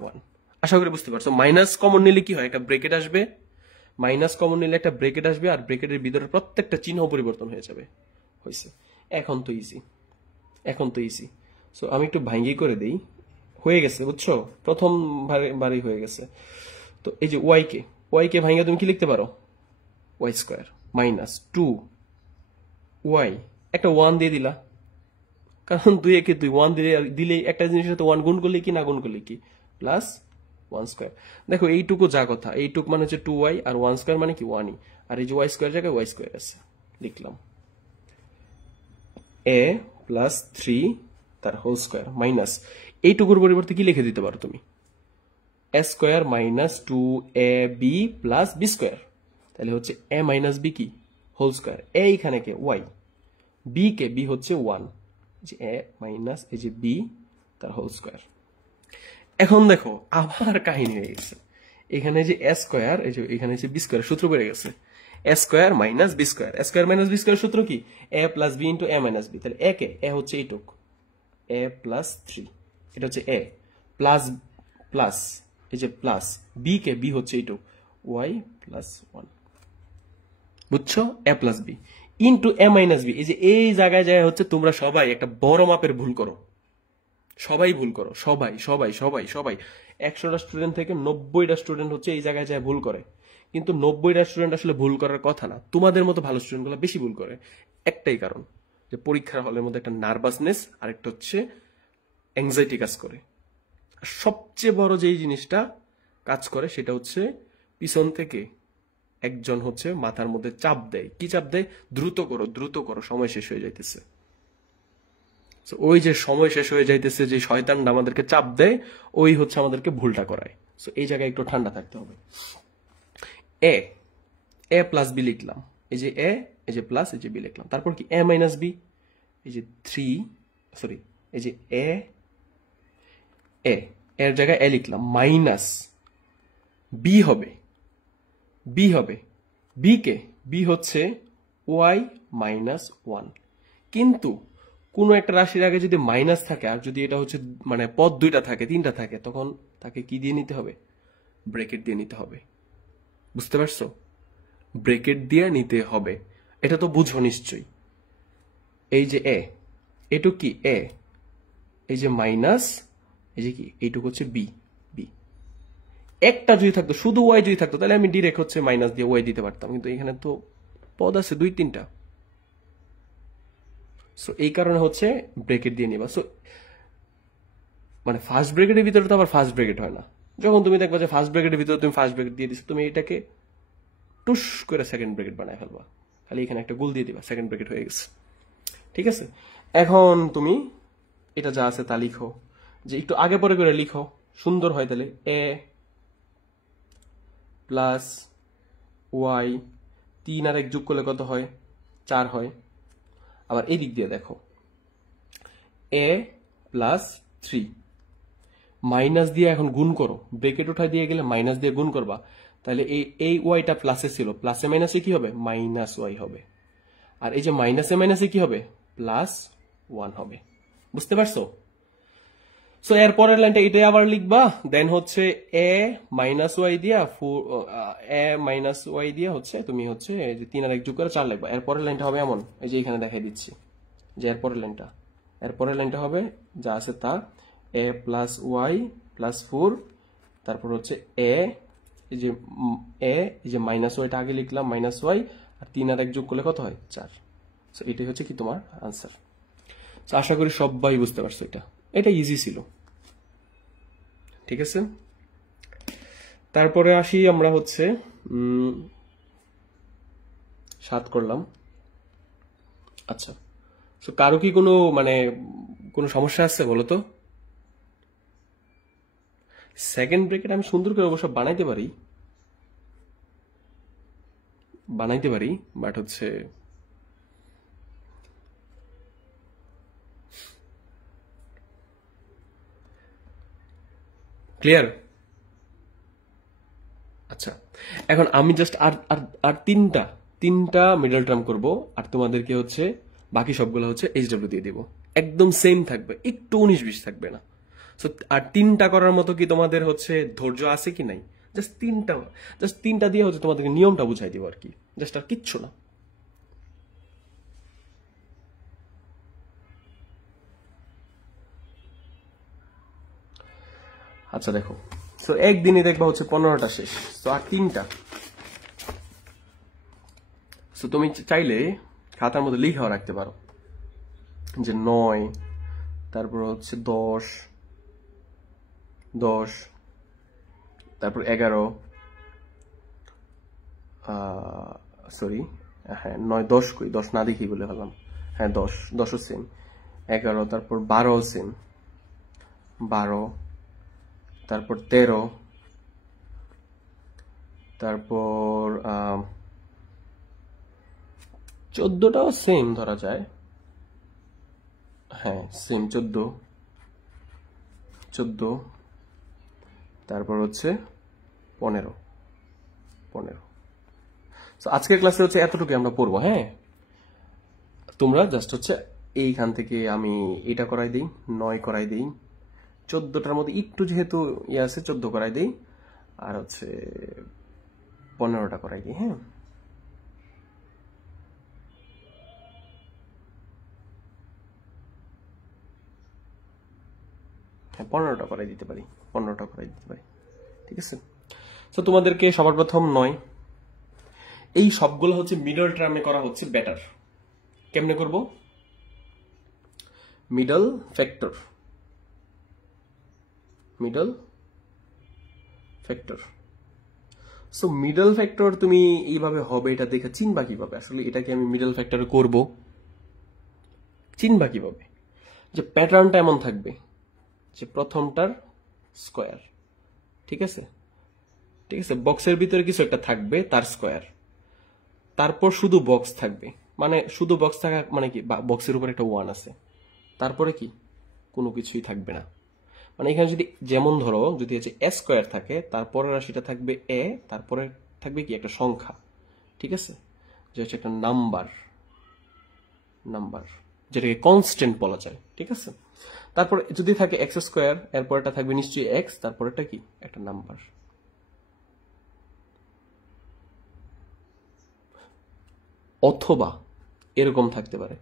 1। আশা করি বুঝতে পারছো। মাইনাস কমন নিলে কি হয়? একটা ব্রেকেট আসবে, মাইনাস কমন নিলে একটা ব্রেকেট আসবে, আর ব্রেকেটের ভিতরে প্রত্যেকটা চিহ্ন পরিবর্তন হয়ে যাবে। হয়েছে, এখন তো ইজি, এখন তো ইজি। সো আমি একটু ভাঙ্গি করে দেই, হয়ে গেছে বুঝছো, প্রথম বারেই হয়ে গেছে। তো এই যে ওয়াই কে ভাঙ্গা তুমি কি লিখতে পারো? ওয়াই স্কোয়ার মাইনাস 2y, একটা 1 দিয়ে দিলা, কারণ 2 একে 2, 1 দিলে একটা জিনিসের সাথে 1 গুণ করলে কি, না গুণ করলে কি, প্লাস 1 স্কোয়ার। দেখো এইটুকু যা কথা, এইটুক মানে হচ্ছে 2y, আর 1 স্কোয়ার মানে কি 1ই, আর এই যে ওয়াই স্কোয়ার জায়গায় ওয়াই স্কোয়ার আছে, লিখলাম এ প্লাস 3 তার হোল স্কোয়ার মাইনাস এইটুকুর পরিবর্তে কি লিখে দিতে পারো তুমি? A square minus 2ab plus b square. তাহলে হচ্ছে এ মাইনাস বি কি হোল স্কোয়ার, এইখানে কে ওয়াই, বি কে বি হচ্ছে 1, যে এ মাইনাস এই যে বি তার হোল স্কোয়ার। এখন দেখো আবার কাহিনী হয়ে গেছে, এখানে যে এ স্কোয়ার, এই যে এখানে যে বি স্কোয়ার সূত্র বেড়ে গেছে, এ square minus b square, a square minus b square সূত্র কি? A plus B into a minus B. তাহলে এ কে, এ হচ্ছে এইটুক, এ প্লাস 3, এটা হচ্ছে এ প্লাস প্লাস এই যে প্লাস বি কে, বি হচ্ছে এইটুক, ওয়াই প্লাস 1, বুঝছো? এ plus B into a minus b. এই যে এই জায়গায় হচ্ছে তোমরা সবাই একটা বড় মাপের ভুল করো, সবাই ভুল করো, সবাই সবাই সবাই সবাই। 100টা স্টুডেন্ট থেকে 90টা স্টুডেন্ট হচ্ছে এই জায়গায় যায় ভুল করে, কিন্তু 90টা স্টুডেন্ট আসলে ভুল করার কথা না, তোমাদের মতো ভালো স্টুডেন্টগুলো বেশি ভুল করে। একটাই কারণ, যে পরীক্ষার হলের মধ্যে একটা নার্ভাসনেস আর একটা হচ্ছে অ্যাংজাইটি কাজ করে। আর সবচেয়ে বড় যেই জিনিসটা কাজ করে সেটা হচ্ছে পিছন থেকে একজন হচ্ছে মাথার মধ্যে চাপ দেয়। কি চাপ দেয়? দ্রুত করো দ্রুত করো, সময় শেষ হয়ে যাইতেছে। So, ওই যে সময় শেষ হয়ে যাইতেছে, যে শয়তানটা আমাদেরকে চাপ দেয়, ওই হচ্ছে আমাদেরকে ভুলটা করায়। সো এই জায়গায় একটু ঠান্ডা থাকতে হবে। এ এ প্লাস বি লিখলাম, এই যে এ, এই যে প্লাস, এই যে বি লিখলাম। তারপর কি এ মাইনাস বি, এই যে 3, সরি, এই যে এ এ এর জায়গায় এ লিখলাম, মাইনাস বি হবে, বি হবে, বি কে, বি হচ্ছে ওয়াই মাইনাস 1। কিন্তু কোনো একটা রাশির আগে যদি মাইনাস থাকে, আর যদি এটা হচ্ছে মানে পদ দুইটা থাকে, তিনটা থাকে, তখন তাকে কি দিয়ে নিতে হবে? ব্রেকেট দিয়ে নিতে হবে। বুঝতে পারছো? ব্রেকেট দিয়ে নিতে হবে। এটা তো বুঝো নিশ্চয়ই। এই যে এ, এটুক কি এ, এই যে মাইনাস, এই যে কি এইটুকু হচ্ছে বি, বি। একটা যদি থাকতো, শুধু ওয়াই যদি থাকতো, তাহলে আমি ডিরেক্ট হচ্ছে মাইনাস দিয়ে ওয়াই দিতে পারতাম, কিন্তু এখানে তো পদ আছে 2-3টা। সো এই কারণে হচ্ছে ব্রেকেট দিয়ে নিবা। সো মানে ফার্স্ট ব্রেকেটের ভিতরে তো আবার ফার্স্ট ব্রেকেট হয় না। যখন তুমি দেখবা যে ফার্স্ট ব্রেকেটের ভিতরে তুমি ফার্স্ট ব্রেকেট দিয়ে দিছো, তুমি এটাকে টুস করে সেকেন্ড ব্রেকেট বানায় ফেলবা, খালি এখানে একটা গোল দিয়ে দিবা, সেকেন্ড ব্রেকেট হয়ে গেছে। ঠিক আছে, এখন তুমি এটা যা আছে তা লিখো, যে একটু আগে পরে করে লিখো, সুন্দর হয়। তাহলে এ প্লাস ওয়াই, 3 আর 1 যোগ করলে কত হয়? 4 হয়। আবার এই দিক দিয়ে দেখো, এ প্লাস 3 মাইনাস দিয়ে এখন গুণ করো, ব্রেকেট উঠায় দিয়ে গেলে মাইনাস দিয়ে গুণ করবা, তাহলে এই ওয়াইটা প্লাসে ছিল, প্লাসে মাইনাসে কি হবে? মাইনাস ওয়াই হবে। আর এই যে মাইনাসে মাইনাসে কি হবে? প্লাস 1 হবে। বুঝতে পারছো? সো এর পরের লাইনটা এটাই আবার লিখবা, দেন হচ্ছে এ মাইনাস ওয়াই দিয়া এ মাইনাস ওয়াই দিয়া হচ্ছে তুমি হচ্ছে যে 3 আর 1 যোগ করে 4 লিখবা। এর পরের লাইনটা হবে এমন, এই যে এখানে দেখাই দিচ্ছি, যে এর পরের লাইনটা হবে যা আছে তা, এ প্লাস ওয়াই প্লাস 4, তারপর হচ্ছে এ, এই যে এই যে মাইনাস ওয়াইটা আগে লিখলাম, মাইনাস ওয়াই, আর 3 আর 1 যোগ করলে কত হয়? 4। সো এটাই হচ্ছে কি তোমার আনসার। তো আশা করি সবাই বুঝতে পারছো, এটা ইজি ছিল। ঠিক আছে, তারপরে আসি আমরা হচ্ছে 7 করলাম। আচ্ছা, তো কারো কি কোনো মানে কোনো সমস্যা আছে বলো তো? সেকেন্ড ব্রেকেট আমি সুন্দর করে অবশ্য বানাইতে পারি, বাট হচ্ছে ক্লিয়ার? আচ্ছা, এখন আমি জাস্ট আর আর আর তিনটা মিডল টার্ম করব, আর তোমাদেরকে হচ্ছে বাকি সবগুলো হচ্ছে এইচডব্লিউ দিয়ে দিব। একদম সেম থাকবে, একটু 19-20 থাকবে না। সো আর তিনটা করার মতো কি তোমাদের হচ্ছে ধৈর্য আছে কি নাই? জাস্ট তিনটা দিয়ে হচ্ছে তোমাদেরকে নিয়মটা বুঝাই দিব আর কি, জাস্ট আর কিচ্ছু না। আচ্ছা দেখো, সো একদিনই দেখবা হচ্ছে 15টা শেষ, তো আর তিনটা। সো তুমি চাইলে খাতার মধ্যে লিখাও রাখতে পারো, যে 9, তারপর হচ্ছে 10, তারপর 11, সরি, হ্যাঁ 9, 10 কই, 10 না দেখি বলে ফেললাম। হ্যাঁ 10ও সেম, 11, তারপর 12ও সেম, 12, তারপর 13, তারপর 14টাও সেম ধরা যায়। হ্যাঁ সেম, 14, তারপর হচ্ছে 15। তো আজকের ক্লাসে হচ্ছে এতটুকু আমরা পড়বো। হ্যাঁ, তোমরা জাস্ট হচ্ছে এইখান থেকে আমি এটা করাই দিই, 9 করাই দিই, 14টার মধ্যে একটু যেহেতু ইয়ে আছে 14 করাই দিই, আর হচ্ছে 15টা করাই দিই। হ্যাঁ, হ্যাঁ 15টা করাই দিতে পারি, 15টা করাই দিতে পারি, ঠিক আছে। তো তোমাদেরকে সবার প্রথম 9, এই সবগুলো হচ্ছে মিডল টার্মে করা হচ্ছে বেটার। কেমনে করব? Middle factor, middle factor. So middle factor তুমি এইভাবে হবে এটা দেখে চিনবা কিভাবে আসলে এটাকে আমি মিডল ফ্যাক্টরে করব? চিনবা কিভাবে? যে প্যাটার্নটা এমন থাকবে যে প্রথমটার স্কয়ার, ঠিক আছে, ঠিক আছে, বক্সের ভিতরে কিছু একটা থাকবে তার স্কয়ার, তারপর শুধু বক্স থাকবে, মানে শুধু বক্স থাকা মানে কি, বক্সের উপর একটা 1 আছে, তারপরে কি কোনো কিছুই থাকবে না। মানে এখানে যদি যেমন ধরো যদি হচ্ছে এ স্কয়ার থাকে, তারপরে রাশিটা থাকবে এ, তারপরে থাকবে কি একটা সংখ্যা, ঠিক আছে, যে হচ্ছে একটা নাম্বার, নাম্বার যেটাকে কনস্ট্যান্ট বলা যায়, ঠিক আছে। তারপরে যদি থাকে এক্স স্কয়ার, এরপরটা থাকবে নিশ্চয়ই এক্স, তারপরেটা কি একটা নাম্বার। অথবা এরকম থাকতে পারে,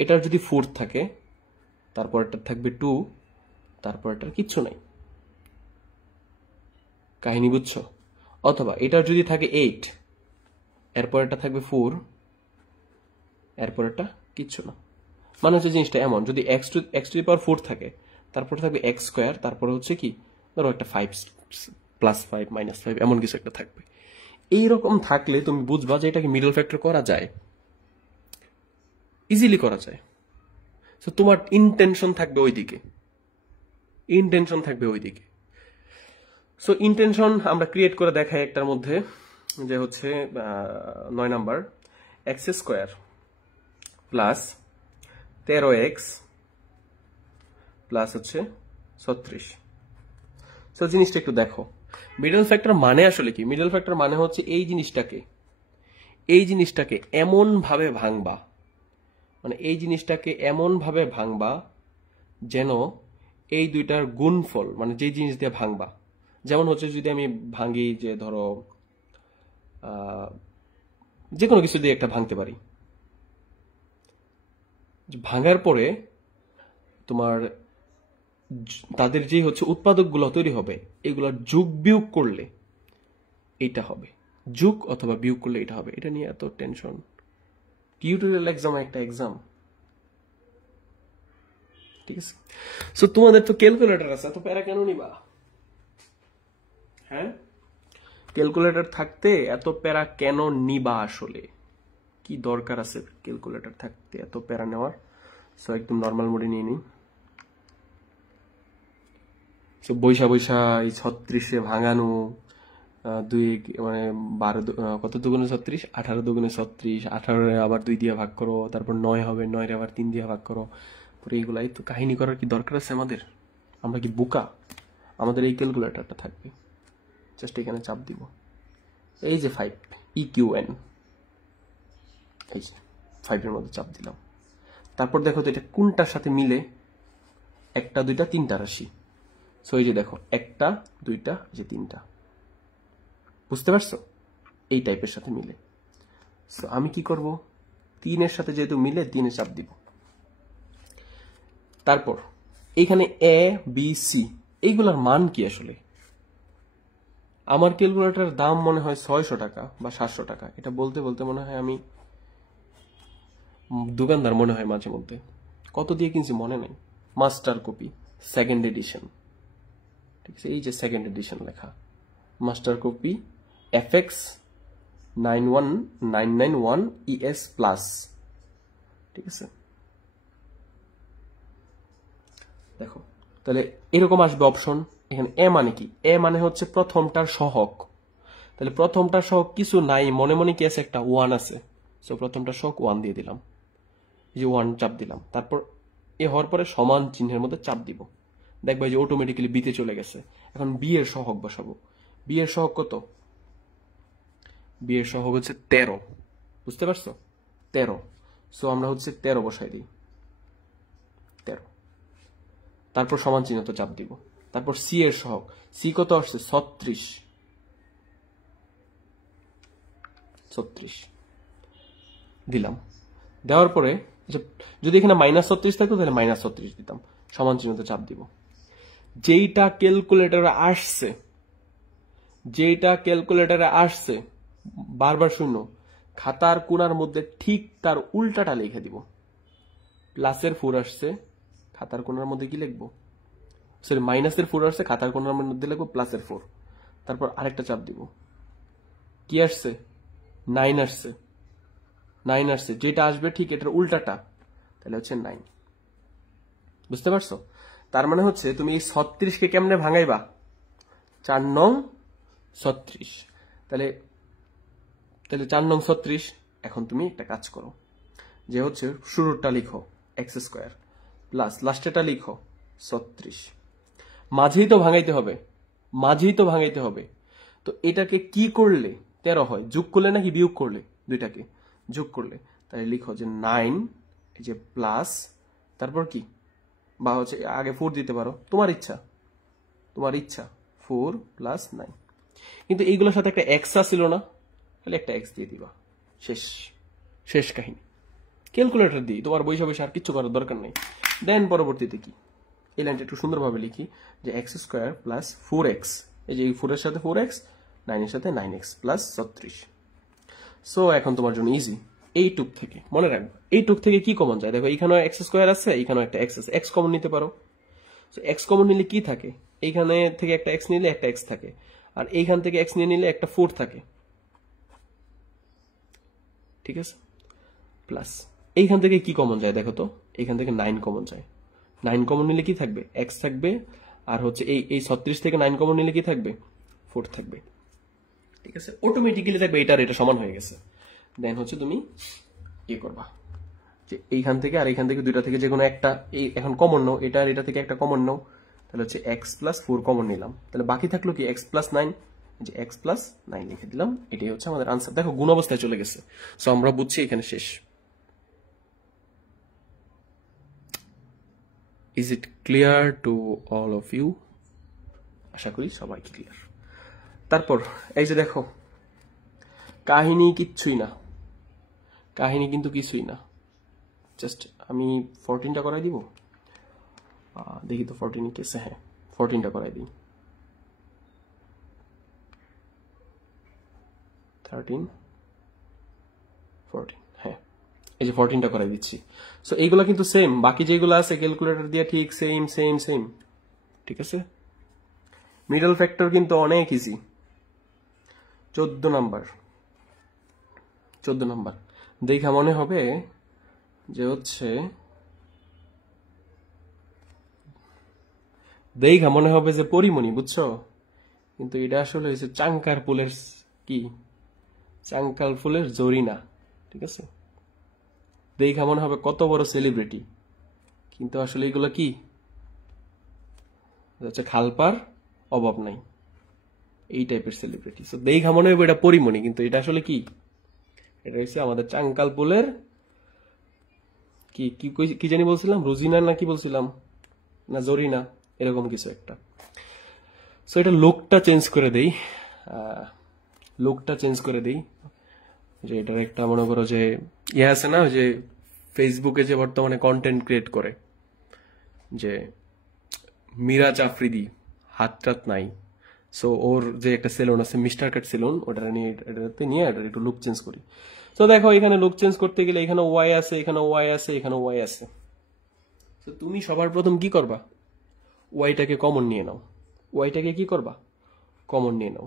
এটার যদি 4 থাকে, তারপরটা থাকবে 2, তারপরটার কিচ্ছু নাই। কাহিনী বুঝছো? অথবা এটার যদি থাকে 8, এরপরটা থাকবে 4, এরপরটা কিচ্ছু না। মানে হচ্ছে জিনিসটা এমন, যদি এক্স টু দি পাওয়ার 4 থাকে, তারপরে থাকবে এক্স স্কয়ার, তারপরে হচ্ছে কি ধরো একটা 5 +5 -5 এমন কিছু একটা থাকবে। এইরকম থাকলে তুমি বুঝবা যে এটাকে মিডল ফ্যাক্টর করা যায়, ইজিলি করা যায়। তো তোমার ইন্টেনশন থাকবে ওইদিকে, ইন্টেনশন থাকবে ওইদিকে। সো ইন্টেনশন আমরা ক্রিয়েট করে দেখাই একটার মধ্যে, যে হচ্ছে 9 number, x square plus 13x plus হচ্ছে 36। সো জিনিসটা একটু দেখো, মিডল ফ্যাক্টর মানে আসলে কি? মিডল ফ্যাক্টর মানে হচ্ছে এই জিনিসটাকে এমন ভাবে ভাঙবা, মানে এই জিনিসটাকে এমন ভাবে ভাঙবা যেন এই দুইটার গুণফল, মানে যে জিনিস দিয়ে ভাঙবা, যেমন হচ্ছে যদি আমি ভাঙি যে ধরো যে কোনো কিছু দিয়ে একটা ভাঙতে পারি, ভাঙার পরে তোমার তাদের যে হচ্ছে উৎপাদকগুলো তৈরি হবে, এগুলো যোগ বিয়োগ করলে এটা হবে, যোগ অথবা বিয়োগ করলে এটা হবে। এটা নিয়ে এত টেনশন? টিউটোরিয়াল এক্সাম একটা এক্সাম, ঠিক আছে। সো তোমাদের তো ক্যালকুলেটর আছে, এত প্যারা কেন নিবা? হ্যাঁ, ক্যালকুলেটর থাকতে এত প্যারা কেন নিবা? আসলে কি দরকার আছে ক্যালকুলেটর থাকতে এত প্যারা নেওয়ার? সো একদম নর্মাল মোডে নিয়ে নিই। বৈশা বৈশা এই 36-এ ভাঙানো, 2 মানে 12 কত দুগুণে 36, 18 দুগুণে 36, 18 আবার 2 দিয়ে ভাগ করো, তারপর 9 হবে, 9 আবার 3 দিয়ে ভাগ করো, পরে এইগুলাই তো কাহিনী করার কি দরকার আছে আমাদের? আমরা কি বোকা? আমাদের এই ক্যালকুলেটরটা থাকবে, জাস্ট এখানে চাপ দিব, এই যে 5 EQN, এই যে 5-এর মধ্যে চাপ দিলাম। তারপর দেখো তো এটা কোনটার সাথে মিলে, 1, 2, 3টা রাশি। সো এই যে দেখো 1, 2, 3টা, বুঝতে পারছো? এই টাইপের সাথে মিলে। সো আমি কি করব, 3-এর সাথে যেহেতু মিলে 3-এ চাপ দিব। তারপর এইখানে A B C এইগুলার মান কি আসলে? আমার ক্যালকুলেটরের দাম মনে হয় 600 টাকা বা 700 টাকা। এটা বলতে বলতে মনে হয় আমি দোকানদার মনে হয় মাঝে মধ্যে। কত দিয়ে কিনছি মনে নাই। মাস্টার কপি, 2nd এডিশন, ঠিক আছে, এই যে 2nd এডিশন লেখা, master copy FX 91991 ES plus, ঠিক আছে। দেখো তাহলে এরকম আসবে অপশন। এখানে এ মানে কি? এ মানে হচ্ছে প্রথমটার সহগ। তাহলে প্রথমটার সহগ কিছু নাই, মনে মনে কি আছে, একটা 1 আছে। সো প্রথমটার সহগ 1 দিয়ে দিলাম, এই যে 1 চাপ দিলাম। তারপর এ হওয়ার পরে সমান চিহ্নের মধ্যে চাপ দিব, দেখবা যে অটোমেটিক্যালি বিতে চলে গেছে। এখন বি এর সহগ বসাবো। বি এর সহগ কত? বি এর সহগ হচ্ছে 13, বুঝতে পারছো? 13। সো আমরা হচ্ছে 13 বসাই দিই, 13। তারপর সমান চিহ্ন তো চাপ দিব। তারপর সি এর সহগ, সি কত আসছে? 36 দিলাম। দেওয়ার পরে যদি এখানে -36 থাকতো তাহলে -36 দিতাম, সমান চিহ্ন তো চাপ দিব। যেইটা ক্যালকুলেটরে আসছে বারবার শূন্য, খাতার কোণার মধ্যে ঠিক তার উল্টাটা লিখে দিব। প্লাসের 4 আসছে, খাতার কোণার মধ্যে কি লিখবো, সরি মাইনাসের 4 আসছে, খাতার কোণার মধ্যে লিখবো প্লাসের 4। তারপর আরেকটা চাপ দিব, কি আসছে 9 আসছে, 9 আসছে, যেটা আসবে ঠিক এটার উল্টাটা, তাহলে হচ্ছে 9। বুঝতে পারছো? তার মানে হচ্ছে তুমি এই 36 কে কেমনে ভাঙাইবা, 4 নং 36। তাহলে 4 নং 36। এখন তুমি একটা কাজ করো, যে হচ্ছে শুরুরটা লিখো এক্স স্কোয়ার প্লাস লাস্টেরটা লিখো 36। মাঝেই তো ভাঙাইতে হবে। তো এটাকে কি করলে 13 হয়, যোগ করলে নাকি বিয়োগ করলে? দুইটাকে যোগ করলে। তাহলে লিখো যে 9, এই যে প্লাস, তারপর কি, বা হচ্ছে আগে 4 দিতে পারো, তোমার ইচ্ছা 4 প্লাস 9। কিন্তু এইগুলোর সাথে একটা এক্স ছিল না, তাহলে একটা এক্স দিয়ে দিবা, শেষ কাহিনী। ক্যালকুলেটর দিই, তোমার বৈশা আর কিচ্ছু করার দরকার নেই। দেন পরবর্তীতে কি, এই লাইনটা একটু সুন্দরভাবে লিখি, যে এক্স স্কোয়ার প্লাস 4x, এই যে 4 এর সাথে 4x, 9 এর সাথে 9x প্লাস 36। সো এখন তোমার জন্য ইজি, এইটুক থেকে মনে রাখবে, এইটুক থেকে কি কমন যায়, দেখো এইখানেও এক্স স্কোয়ার আছে, এইখানেও একটা এক্স আছে, এক্স কমন নিতে পারো। সো এক্স কমন নিলে কি থাকে, এইখানে থেকে একটা এক্স নিলে একটা এক্স থাকে, আর এইখান থেকে এক্স নিয়ে নিলে একটা 4 থাকে, ঠিক আছে। প্লাস এইখান থেকে কি কমন যায় দেখো তো, এইখান থেকে 9 কমন যায়, 9 কমন নিলে কি থাকবে, এক্স থাকবে, আর হচ্ছে এই 36 থেকে 9 কমন নিলে কি থাকবে, 4 থাকবে, ঠিক আছে। অটোমেটিক্যালি থাকবে এটা সমান হয়ে গেছে। দেন হচ্ছে তুমি ইয়ে করবা, যে এইখান থেকে আর এইখান থেকে দুইটা থেকে যে কোনো একটা, এই এখন কমন নাও, এটা আর এটা থেকে একটা কমন নাও, তাহলে হচ্ছে এক্স প্লাস 4 কমন নিলাম, তাহলে বাকি থাকলো কি এক্স প্লাস 9, যে এক্স প্লাস 9 লিখে দিলাম, এটাই হচ্ছে আমাদের আনসার। দেখো গুণ অবস্থায় চলে গেছে, সো আমরা বুঝছি এখানে শেষ। Is it clear to all of you? আশা করি সবাই ক্লিয়ার। তারপর এই যে দেখো, কাহিনী কিন্তু কিছুই না, জাস্ট আমি 14টা করাই দিব, দেখি তো 14 কেসে, হ্যাঁ 14টা করাই দিই, 13 14, হ্যাঁ এই যে 14টা করাই দিচ্ছি। সো এইগুলা কিন্তু সেম, বাকি যেগুলো আছে ক্যালকুলেটর দিয়ে ঠিক সেম, ঠিক আছে। মিডল ফ্যাক্টর কিন্তু অনেক ইজি, 14 নাম্বার দেখা মনে হবে যে হচ্ছে, পরিমণি, বুঝছো, কিন্তু এটা আসলে হচ্ছে চাঙ্কার ফুলের জরিনা, ঠিক আছে। দেখা মনে হবে কত বড় সেলিব্রিটি, কিন্তু আসলে এগুলো কি হচ্ছে, খালপার অভাব নাই, এই টাইপের সেলিব্রিটি। সো দেখা মনে হবে এটা পরিমণি, কিন্তু এটা আসলে কি, এটা হচ্ছে আমাদের চাঙ্কাল ফুলের কি জানি বলছিলাম, রুজিনা না কি বলছিলাম, না জরিনা, এরকম কিছু একটা। সো এটা লুকটা চেঞ্জ করে দেই, যে এটার একটা মনে করো যে ইয়ে আছে না, যে ফেসবুকে যে বর্তমানে কন্টেন্ট ক্রিয়েট করে, যে মীরা জাফরিদি, হাতটাত নাই, সো ওর যে একটা সেলুন আছে মিস্টার কাট সেলুন, এটাতে নিয়ে একটু লুক চেঞ্জ করি। তো দেখো এখানে লুক চেঞ্জ করতে গেলে এখানে ওয়াই আছে, এখানে ওয়াই আছে। তো তুমি সবার প্রথম কি করবা, ওয়াইটাকে কমন নিয়ে নাও,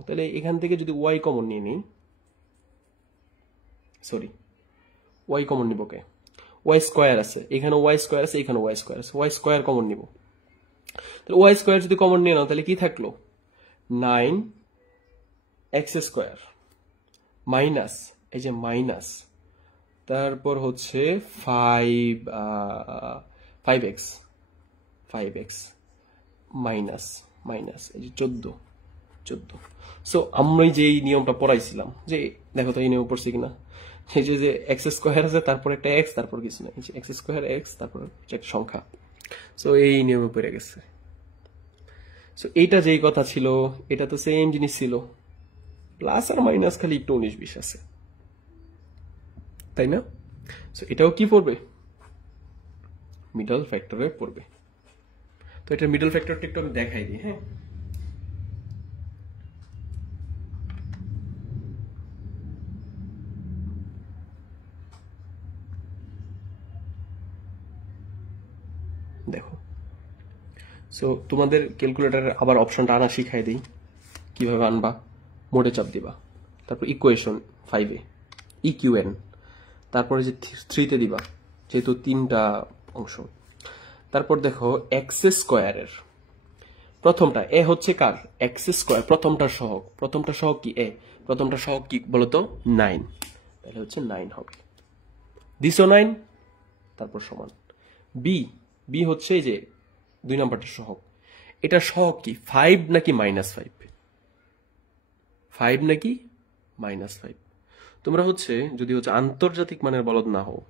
তাহলে এখান থেকে যদি ওয়াই কমন নিয়ে নিই, ওয়াই কমন নিব কে, ওয়াই স্কোয়ার আছে, এখানে ওয়াই স্কোয়ার আছে, এখানে ওয়াই স্কোয়ার আছে, ওয়াই স্কোয়ার কমন নিব। তাহলে ওয়াই স্কোয়ার যদি কমন নিয়ে নাও, তাহলে কি থাকলো, 9 এক্স স্কোয়ার মাইনাস, এই যে মাইনাস, তারপর হচ্ছে 5x মাইনাস এই যে 14। সো আমি যে নিয়মটা পড়াইছিলাম, যে দেখো তো এই নিয়ম পড়ছি কিনা, এই যে এক্স স্কোয়ার আছে, তারপর একটা এক্স, তারপর কিছু না, এক্স স্কোয়ার এক্স, তারপর একটা সংখ্যা। সো এই নিয়মে পড়ে গেছে। সো এইটা যেই কথা ছিল, এটা তো সেম জিনিস ছিল, প্লাস আর মাইনাস খালি একটু 19-20 আছে, তাই না? সো এটাও কি পড়বে, মিডল ফ্যাক্টরে পড়বে। তো এটা মিডল ফ্যাক্টরটা একটু আমি দেখাই দিই। হ্যাঁ, দেখো। সো তোমাদের ক্যালকুলেটরের আবার অপশনটা আনা শিখাই দিই কিভাবে আনবা। মোডে চাপ দিবা, তারপর ইকুয়েশন 5-এ ইকিউএন, তারপরে যে 3-তে দিবা যেহেতু 3টা অংশ। তারপর দেখো এক্স স্কোয়ারের প্রথমটা এ হচ্ছে কার, এক্স স্কোয়ার প্রথমটার সহগ। প্রথমটা সহগ কি এ, প্রথমটা সহগ কি বলতো 9, তাহলে হচ্ছে 9 হবে। দিছো 9, তারপর সমান বি। বি হচ্ছে এই যে 2 নাম্বারটা সহগ। এটা সহগ কি 5 নাকি -5, 5 নাকি -5। তোমরা হচ্ছে যদি হচ্ছে আন্তর্জাতিক মানের বলদ না হও,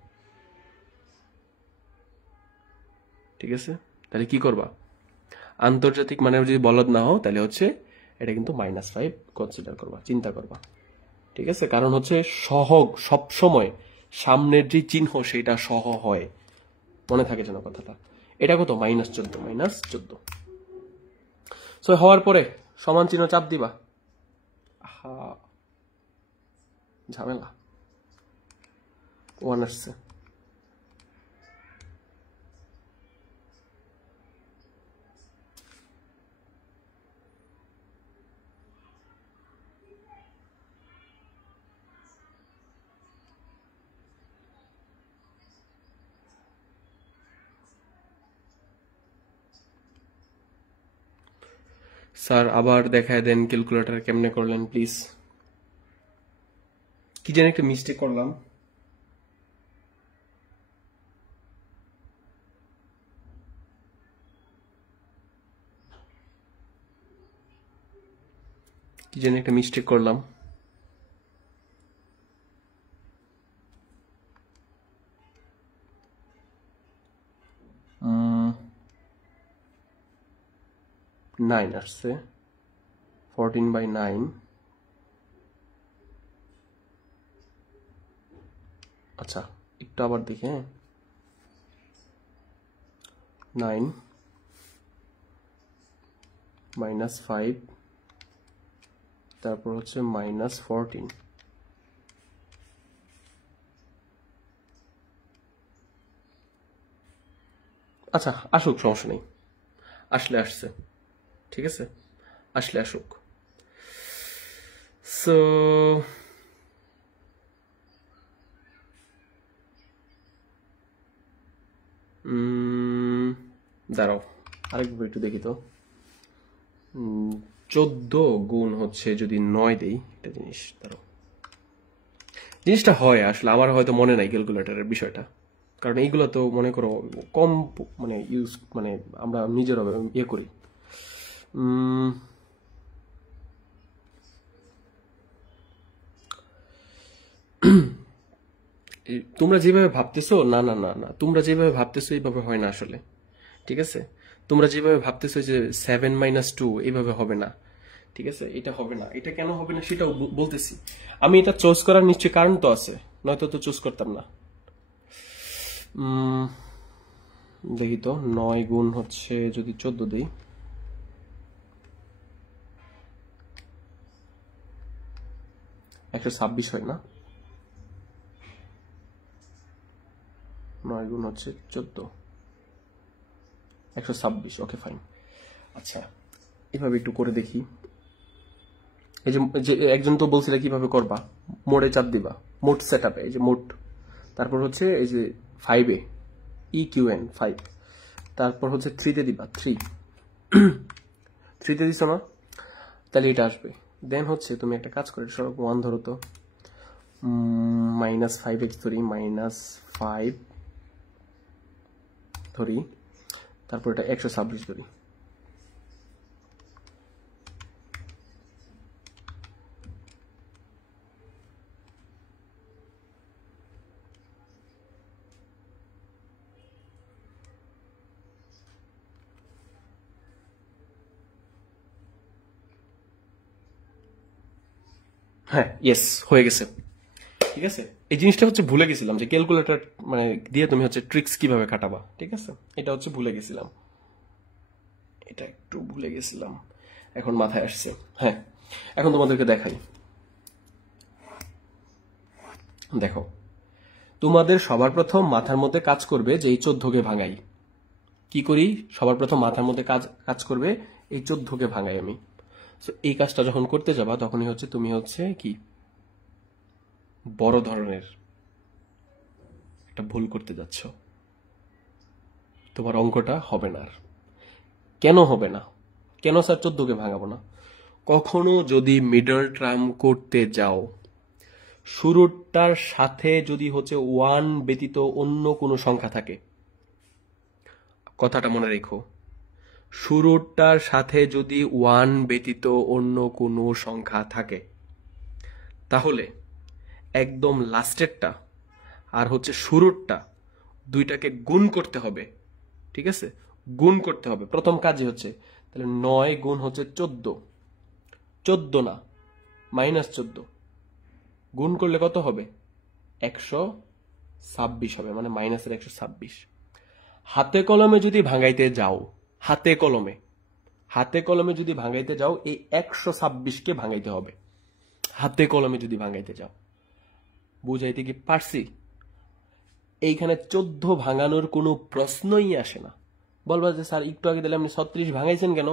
ঠিক আছে, তাহলে কি করবা, আন্তর্জাতিক মানের যদি বলদ না হও তাহলে হচ্ছে এটা কিন্তু -5 কনসিডার করবা, চিন্তা করবা, ঠিক আছে। কারণ হচ্ছে সহগ সব সময় সামনের যে চিহ্ন সেটা সহ হয়, মনে থাকে যেন কথাটা। এটা কত, -14। সো হওয়ার পরে সমান চিহ্ন চাপ দিবা। আহা, ঝামেলা। 1 আসছে। স্যার আবার দেখায় দেন ক্যালকুলেটর কেমনে করলেন প্লিজ। কি জানি একটা মিস্টেক করলাম। কি জানি একটা মিস্টেক করলাম। উম, 9 আসছে, 14/9। আচ্ছা একটু আবার দেখি। হ্যাঁ, 9 -5, তারপর হচ্ছে -14। আচ্ছা আসুক, সমস্যা নেই, আসলে আসছে, ঠিক আছে, আসলে আসুক। সো দাঁড়াও আরেকবার একটু দেখি তো। 14 গুণ হচ্ছে যদি 9 দেই, একটা জিনিস দাঁড়াও, জিনিসটা হয় আসলে আমার হয়তো মনে নাই ক্যালকুলেটরের বিষয়টা। কারণ এইগুলো তো মনে করো কম মানে ইউজ, মানে আমরা নিজেরা ইয়ে করি। তোমরা যেভাবে ভাবতেছো, না না না না, তোমরা যেভাবে ভাবতেছো এইভাবে হয় না আসলে, ঠিক আছে। তোমরা যেভাবে ভাবতেছো যে 7 - 2 এইভাবে হবে না, ঠিক আছে, এটা হবে না। এটা কেন হবে না সেটাও বলতেছি। আমি এটা চুজ করার নিশ্চয়ই কারণ তো আছে, নয়তো তো চুজ করতাম না। দেখি তো, 9 গুণ হচ্ছে যদি 14 দিই, 126 হয় না। 9 গুণ হচ্ছে 14, 126। Okay fine. আচ্ছা এভাবে একটু করে দেখি। এই যে একজন তো বলছিলে কিভাবে করবা, মোডে চাপ দিবা, মোড সেট আপে, এই যে মোড, তারপর হচ্ছে এই যে 5-এ ইকিউএন 5, তারপর হচ্ছে 3-তে দিবা 3-তে দিছো না, তাহলে এটা আসবে। দেন হচ্ছে তুমি একটা কাজ করে সরব 1 ধরো তো, -5x ধরি, -5 ধরি, তারপর এটা 126 ধরি। হ্যাঁ ইয়েস, হয়ে গেছে, ঠিক আছে। এই জিনিসটা হচ্ছে ভুলে গেছিলাম যে ক্যালকুলেটর মানে দিয়ে তুমি হচ্ছে ট্রিক্স কিভাবে খাটাবা, ঠিক আছে, এটা হচ্ছে ভুলে গেছিলাম। এটা একটু ভুলে গেছিলাম, এখন মাথায় আসছে। হ্যাঁ, এখন তোমাদেরকে দেখাই। দেখো, তোমাদের সবার প্রথম মাথার মধ্যে কাজ করবে যে এই 14কে ভাঙাই। কি করি? সবার প্রথম মাথার মধ্যে কাজ করবে এই 14কে ভাঙাই আমি। তো এই কাজটা যখন করতে যাবা তখনই হচ্ছে তুমি হচ্ছে কি বড় ধরনের একটা ভুল করতে যাচ্ছ। তোমার অঙ্কটা হবে না। আর কেন হবে না? কেন স্যার 14কে ভাঙাবো না? কখনো যদি মিডল টার্ম করতে যাও, শুরুটার সাথে যদি হচ্ছে 1 ব্যতীত অন্য কোনো সংখ্যা থাকে, কথাটা মনে রেখো, শুরুটার সাথে যদি 1 ব্যতীত অন্য কোনো সংখ্যা থাকে, তাহলে একদম লাস্টেরটা আর হচ্ছে শুরুরটা দুইটাকে গুণ করতে হবে। ঠিক আছে, গুণ করতে হবে। প্রথম কাজই হচ্ছে তাহলে 9 গুণ হচ্ছে 14, 14 না -14, গুণ করলে কত হবে? 126 হবে, মানে মাইনাসের 126। হাতে কলমে যদি ভাঙাইতে যাও, হাতে কলমে যদি ভাঙাইতে যাও, এই 126কে ভাঙাইতে হবে। হাতে কলমে যদি ভাঙাইতে যাও, বুঝাইতে কি পারছি? এইখানে 14 ভাঙানোর কোনো প্রশ্নই আসে না। বলবা যে স্যার একটু আগে দিলে আপনি 36 ভাঙাইছেন কেন?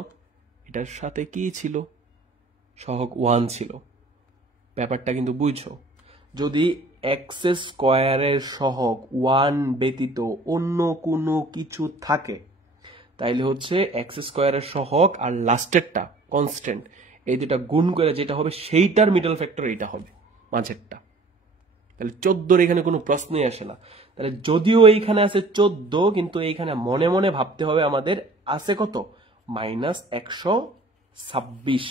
এটার সাথে কি ছিল? সহগ 1 ছিল। ব্যাপারটা কিন্তু বুঝছো। যদি এক্স স্কোয়ারের সহগ 1 ব্যতীত অন্য কোনো কিছু থাকে, তাইলে হচ্ছে এক্স স্কোয়ারের সহগ আর লাস্টেরটা কনস্ট্যান্ট, এই দুটা গুণ করে যেটা হবে সেইটার মিডল ফ্যাক্টর এইটা হবে, মাঝেরটা। তাহলে 14 এখানে কোনো প্রশ্নই আসে না। তাহলে যদিও এইখানে আছে 14, কিন্তু এইখানে মনে মনে ভাবতে হবে আমাদের আছে কত? -126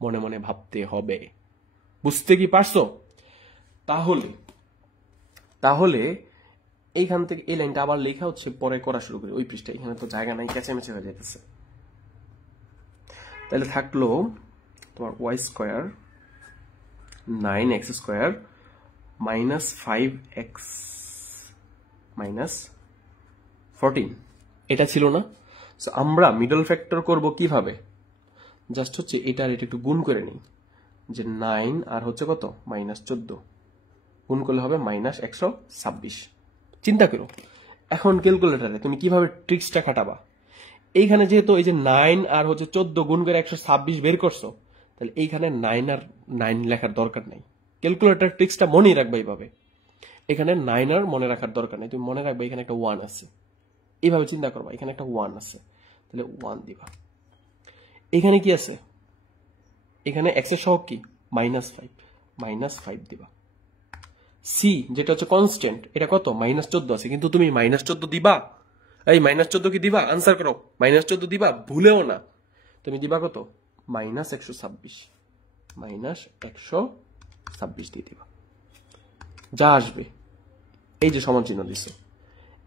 মনে মনে ভাবতে হবে। বুঝতে কি পারছো? তাহলে এইখান থেকে এই লাইনটা আবার লেখা হচ্ছে, পরে করা শুরু করি ওই পৃষ্ঠায়। এখানে তো জায়গা নাই, কেঁচামেচে হয়ে যাইতেছে। তাহলে থাকলো তোমার Y square 9x square -5x -14, এটা ছিল না? আমরা মিডল ফ্যাক্টর করব কিভাবে? জাস্ট হচ্ছে এটা আর এটা একটু গুণ করে নিই, যে 9 আর হচ্ছে কত -14 গুণ করলে হবে -126। চিন্তা করো এখন ক্যালকুলেটরে তুমি কিভাবে ট্রিক্সটা খাটাবা। এইখানে যেহেতু এই যে 9 আর হচ্ছে 14 গুণ করে 126 বের করছো, তাহলে এইখানে 9 আর 9 লেখার দরকার নাই। ক্যালকুলেটর ট্রিক্সটা মনেই রাখবা এইভাবে। এখানে 9 আর মনে রাখার দরকার নেই, তুমি মনে রাখবা এখানে একটা 1 আছে। এইভাবে চিন্তা করবা, এখানে একটা 1 আছে, তাহলে 1 দিবা। এখানে কি আছে? এখানে x এর সহগ কি? -5 দিবা। সি যেটা হচ্ছে কনস্ট্যান্ট, এটা কত? -14 আছে, কিন্তু তুমি -14 দিবা? এই -14 কি দিবা? আনসার করো। -14 দিবা? ভুলেও না। তুমি দিবা কত? -126 দিয়ে দিবা। যা আসবে, এই যে সমান চিহ্ন দিছে,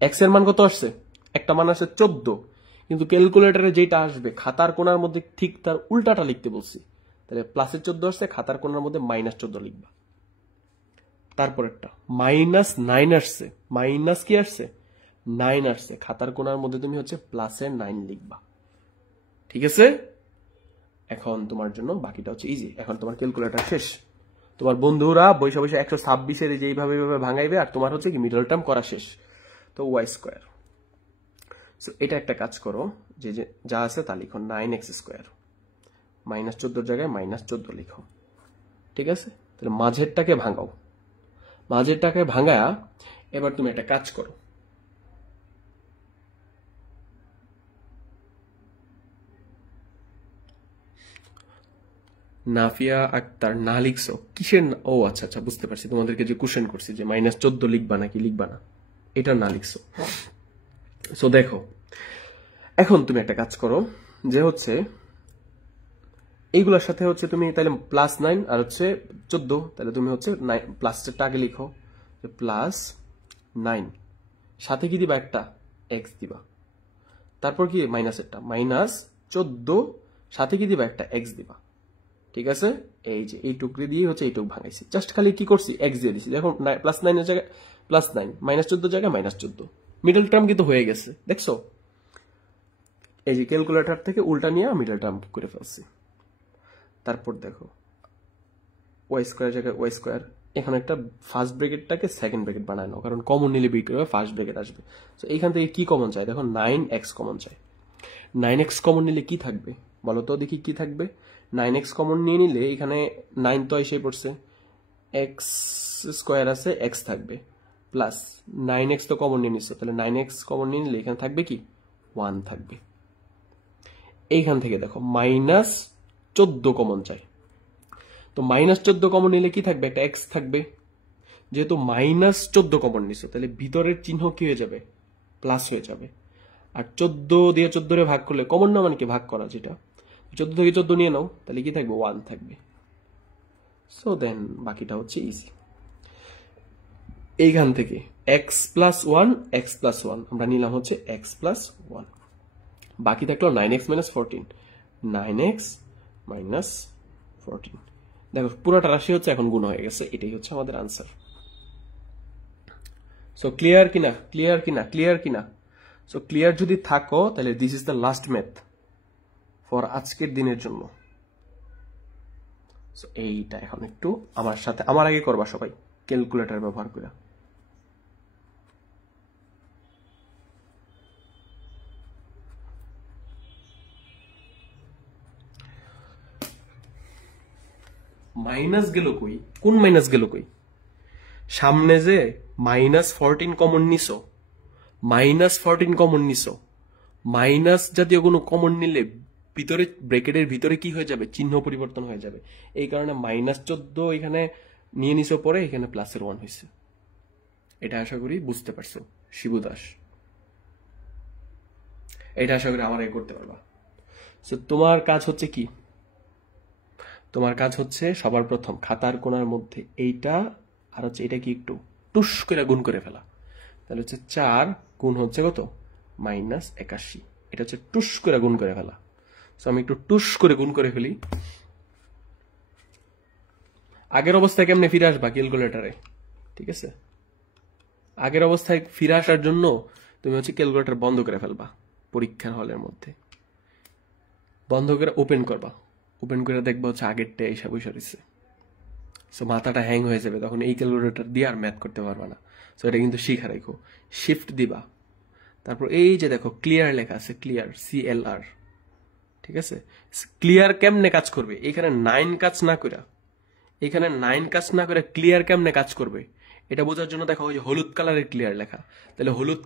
এক্স এর মান কত আসছে? একটা মান আসছে 14, কিন্তু ক্যালকুলেটরে যেটা আসবে খাতার কোণার মধ্যে ঠিক তার উল্টাটা লিখতে বলছি। তাহলে +14 আসছে, খাতার কোণার মধ্যে -14 লিখবা। তারপরেরটা -9 আসছে, মাইনাস কি আসছে? 9 আসছে, খাতার কোণার মধ্যে তুমি হচ্ছে +9 লিখবা। ঠিক আছে? এখন তোমার জন্য বাকিটা হচ্ছে ইজি। এখন তোমার ক্যালকুলেটর শেষ, তোমার বন্ধুরা বৈশা বৈশা 126 যে এইভাবে ভাঙাইবে, আর তোমার হচ্ছে কি মিডল টার্ম করা শেষ। তো ওয়াই স্কোয়ার, এটা একটা কাজ করো, যে যা আছে তা লিখো, 9x স্কোয়ার -14 জায়গায় -14 লিখো। ঠিক আছে? তাহলে মাঝেরটাকে ভাঙাও। মাঝেরটাকে ভাঙায়া এবার তুমি একটা কাজ করো, নাফিয়া আক্তার না লিখছো কিসের? ও আচ্ছা আচ্ছা, বুঝতে পারছি। তোমাদেরকে যে কোশ্চেন করছি যে -14 লিখবা নাকি লিখবা না, এটা না লিখছো। সো দেখো, এখন তুমি একটা কাজ করো, যে হচ্ছে এইগুলোর সাথে হচ্ছে তুমি তাহলে +9 আর হচ্ছে 14, তাহলে তুমি হচ্ছে প্লাসটা আগে লিখো, যে +9 সাথে কি দিবা? একটা এক্স দিবা। তারপর কি মাইনাসেরটা -14 সাথে কি দিবা? একটা এক্স দিবা। ঠিক আছে? এই যে এই টুকরি দিয়ে হচ্ছে এইটুক ভাঙাইছি, জাস্ট খালি কি করছি? এক্স দিয়ে দিছি। দেখো +9 এর জায়গায় +9, -14 জায়গায় -14, মিডল টার্ম কিন্তু হয়ে গেছে। দেখছো? এই যে ক্যালকুলেটর থেকে উল্টা নিয়ে মিডল টার্ম করে ফেলছি। তারপর দেখো ওয়াই স্কোয়ার জায়গায় ওয়াই স্কোয়ার, এখানে একটা ফার্স্ট ব্র্যাকেটটাকে সেকেন্ড ব্র্যাকেট বানায় নাও, কারণ কমন নিলে বিক্রি ফার্স্ট ব্র্যাকেট আসবে। তো এইখান থেকে কি কমন চাই? দেখো 9x কমন চাই। 9x কমন নিলে কি থাকবে বলো তো দেখি, কি থাকবে? 9x কমন নিয়ে নিলে এখানে 9 তো এসে পড়ছে, এক্স স্কোয়ার আছে, এক্স থাকবে, প্লাস 9x তো কমন নিয়ে নিচ্ছে, তাহলে 9x কমন নিয়ে নিলে এখানে থাকবে কি 1 থাকবে। এইখান থেকে দেখো -14 কমন চাই, তো -14 কমন নিলে কি থাকবে? একটা এক্স থাকবে। যেহেতু -14 কমন নিছো, তাহলে ভিতরের চিহ্ন কি হয়ে যাবে? প্লাস হয়ে যাবে। আর 14 দিয়ে 14 ভাগ করলে কমন না, মানে কি ভাগ করা, যেটা 14 থেকে 14 নিয়ে নাও, তাহলে কি থাকবে? 1 থাকবে। সো দেন বাকিটা হচ্ছে ইজি। এইখান থেকে x প্লাস 1 আমরা নিলাম হচ্ছে x প্লাস 1, বাকি থাকলো 9x মাইনাস 14, 9x মাইনাস 14। দেখো পুরোটা রাশি হচ্ছে এখন গুণ হয়ে গেছে, এটাই হচ্ছে আমাদের আনসার। সো ক্লিয়ার কিনা? ক্লিয়ার কিনা? ক্লিয়ার কিনা? সো ক্লিয়ার যদি থাকো তাহলে this is the last math for আজকের দিনের জন্য। সো এইটা এখন একটু আমার সাথে, আমার আগে করবা সবাই ক্যালকুলেটর ব্যবহার করে। মাইনাস গেল কই? কোন মাইনাস গেল কই? সামনে যে -14 কমন নিছো, -14 কমন নিছো, মাইনাস জাতীয় কোনো কমন নিলে ভিতরে ব্র্যাকেটের ভিতরে কি হয়ে যাবে? চিহ্ন পরিবর্তন হয়ে যাবে। এই কারণে -14 এখানে নিয়ে নিছো, পরে এখানে প্লাসের 1 হয়েছে। এটা আশা করি বুঝতে পারছো শিবু দাস, এটা আশা করি আমার আগে করতে পারবা। সো তোমার কাজ হচ্ছে কি? তোমার কাজ হচ্ছে সবার প্রথম খাতার কোণার মধ্যে এইটা আর হচ্ছে এটা কি একটু টুস করে গুণ করে ফেলা। তাহলে হচ্ছে 4 গুণ হচ্ছে কত? -81। এটা হচ্ছে টুস করে গুণ করে ফেলা। সো আমি একটু টুস করে গুণ করে ফেলি। আগের অবস্থায় কেমনে ফিরে আসবা ক্যালকুলেটরে? ঠিক আছে, আগের অবস্থায় ফিরে আসার জন্য তুমি হচ্ছে ক্যালকুলেটর বন্ধ করে ফেলবা। পরীক্ষার হলের মধ্যে বন্ধ করে ওপেন করবা, ওপেন করে দেখবা হচ্ছে আগেরটা এইসব বসে রয়েছে। সো মাথাটা হ্যাং হয়ে যাবে, তখন এই ক্যালকুলেটর দিয়ে আর ম্যাথ করতে পারবা না। সো এটা কিন্তু শিখা রাখো। শিফট দিবা, তারপর এই যে দেখো ক্লিয়ার লেখা আছে, ক্লিয়ার CLR, ঠিক আছে। ক্লিয়ার কেমনে কাজ করবে? এখানে 9 কাজ না করে, এখানে 9 কাজ না করে ক্লিয়ার কেমনে কাজ করবে এটা বোঝার জন্য দেখো ওই যে হলুদ কালারের ক্লিয়ার লেখা, তাহলে হলুদ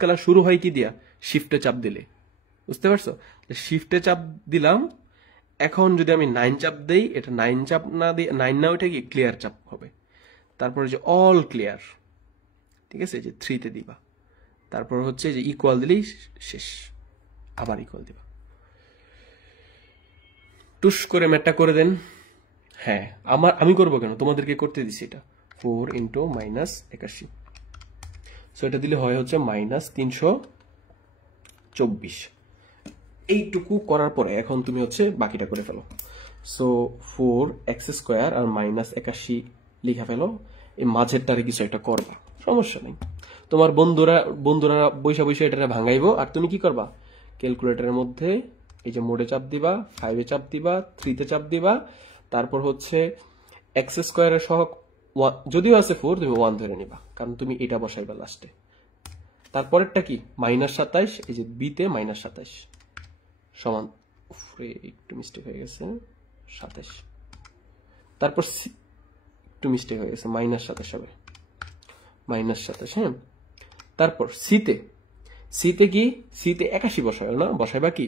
কালার শুরু হয় কি দিয়া? শিফটে চাপ দিলে। বুঝতে পারছো? শিফটে চাপ দিলাম, এখন যদি আমি 9 চাপ দেই, এটা 9 চাপ না দিয়ে 9 না ওঠে কি ক্লিয়ার চাপ হবে। তারপরে যে অল ক্লিয়ার, ঠিক আছে, যে 3 তে দিবা, তারপর হচ্ছে যে ইকুয়াল দিলেই শেষ, আবার ইকুয়াল দিবা। টুস করে ম্যাটটা করে দেন। হ্যাঁ, আমি করবো কেন, তোমাদেরকে করতে দিছি। এটা 4 ইন্টু -81, সো এটা দিলে হয় হচ্ছে -324। এইটুকু করার পরে এখন তুমি হচ্ছে বাকিটা করে ফেলো। সো 4x স্কোয়ার আর -81 লিখা ফেলো। এই মাঝেরটারে কিছু একটা করবা, সমস্যা নেই। তোমার বন্ধুরা বৈশা এটা ভাঙাইবো, আর তুমি কি করবা? ক্যালকুলেটরের মধ্যে এই যে মোডে চাপ দিবা, 5 এ চাপ দিবা, 3 তে চাপ দিবা, তারপর হচ্ছে x স্কোয়ারের সহগ যদিও আছে 4, তুমি 1 ধরে নিবা, কারণ তুমি এটা বসাইবা লাস্টে। তারপরেরটা কি? -27, এই যে b তে -27 সমান, একটু মিস্টেক হয়ে গেছে, 27। তারপর একটু মিস্টেক হয়ে গেছে, -27 হবে, -27। হ্যাঁ, তারপর সিতে কি? সিতে 81 বসায় না, বসাইবা কি?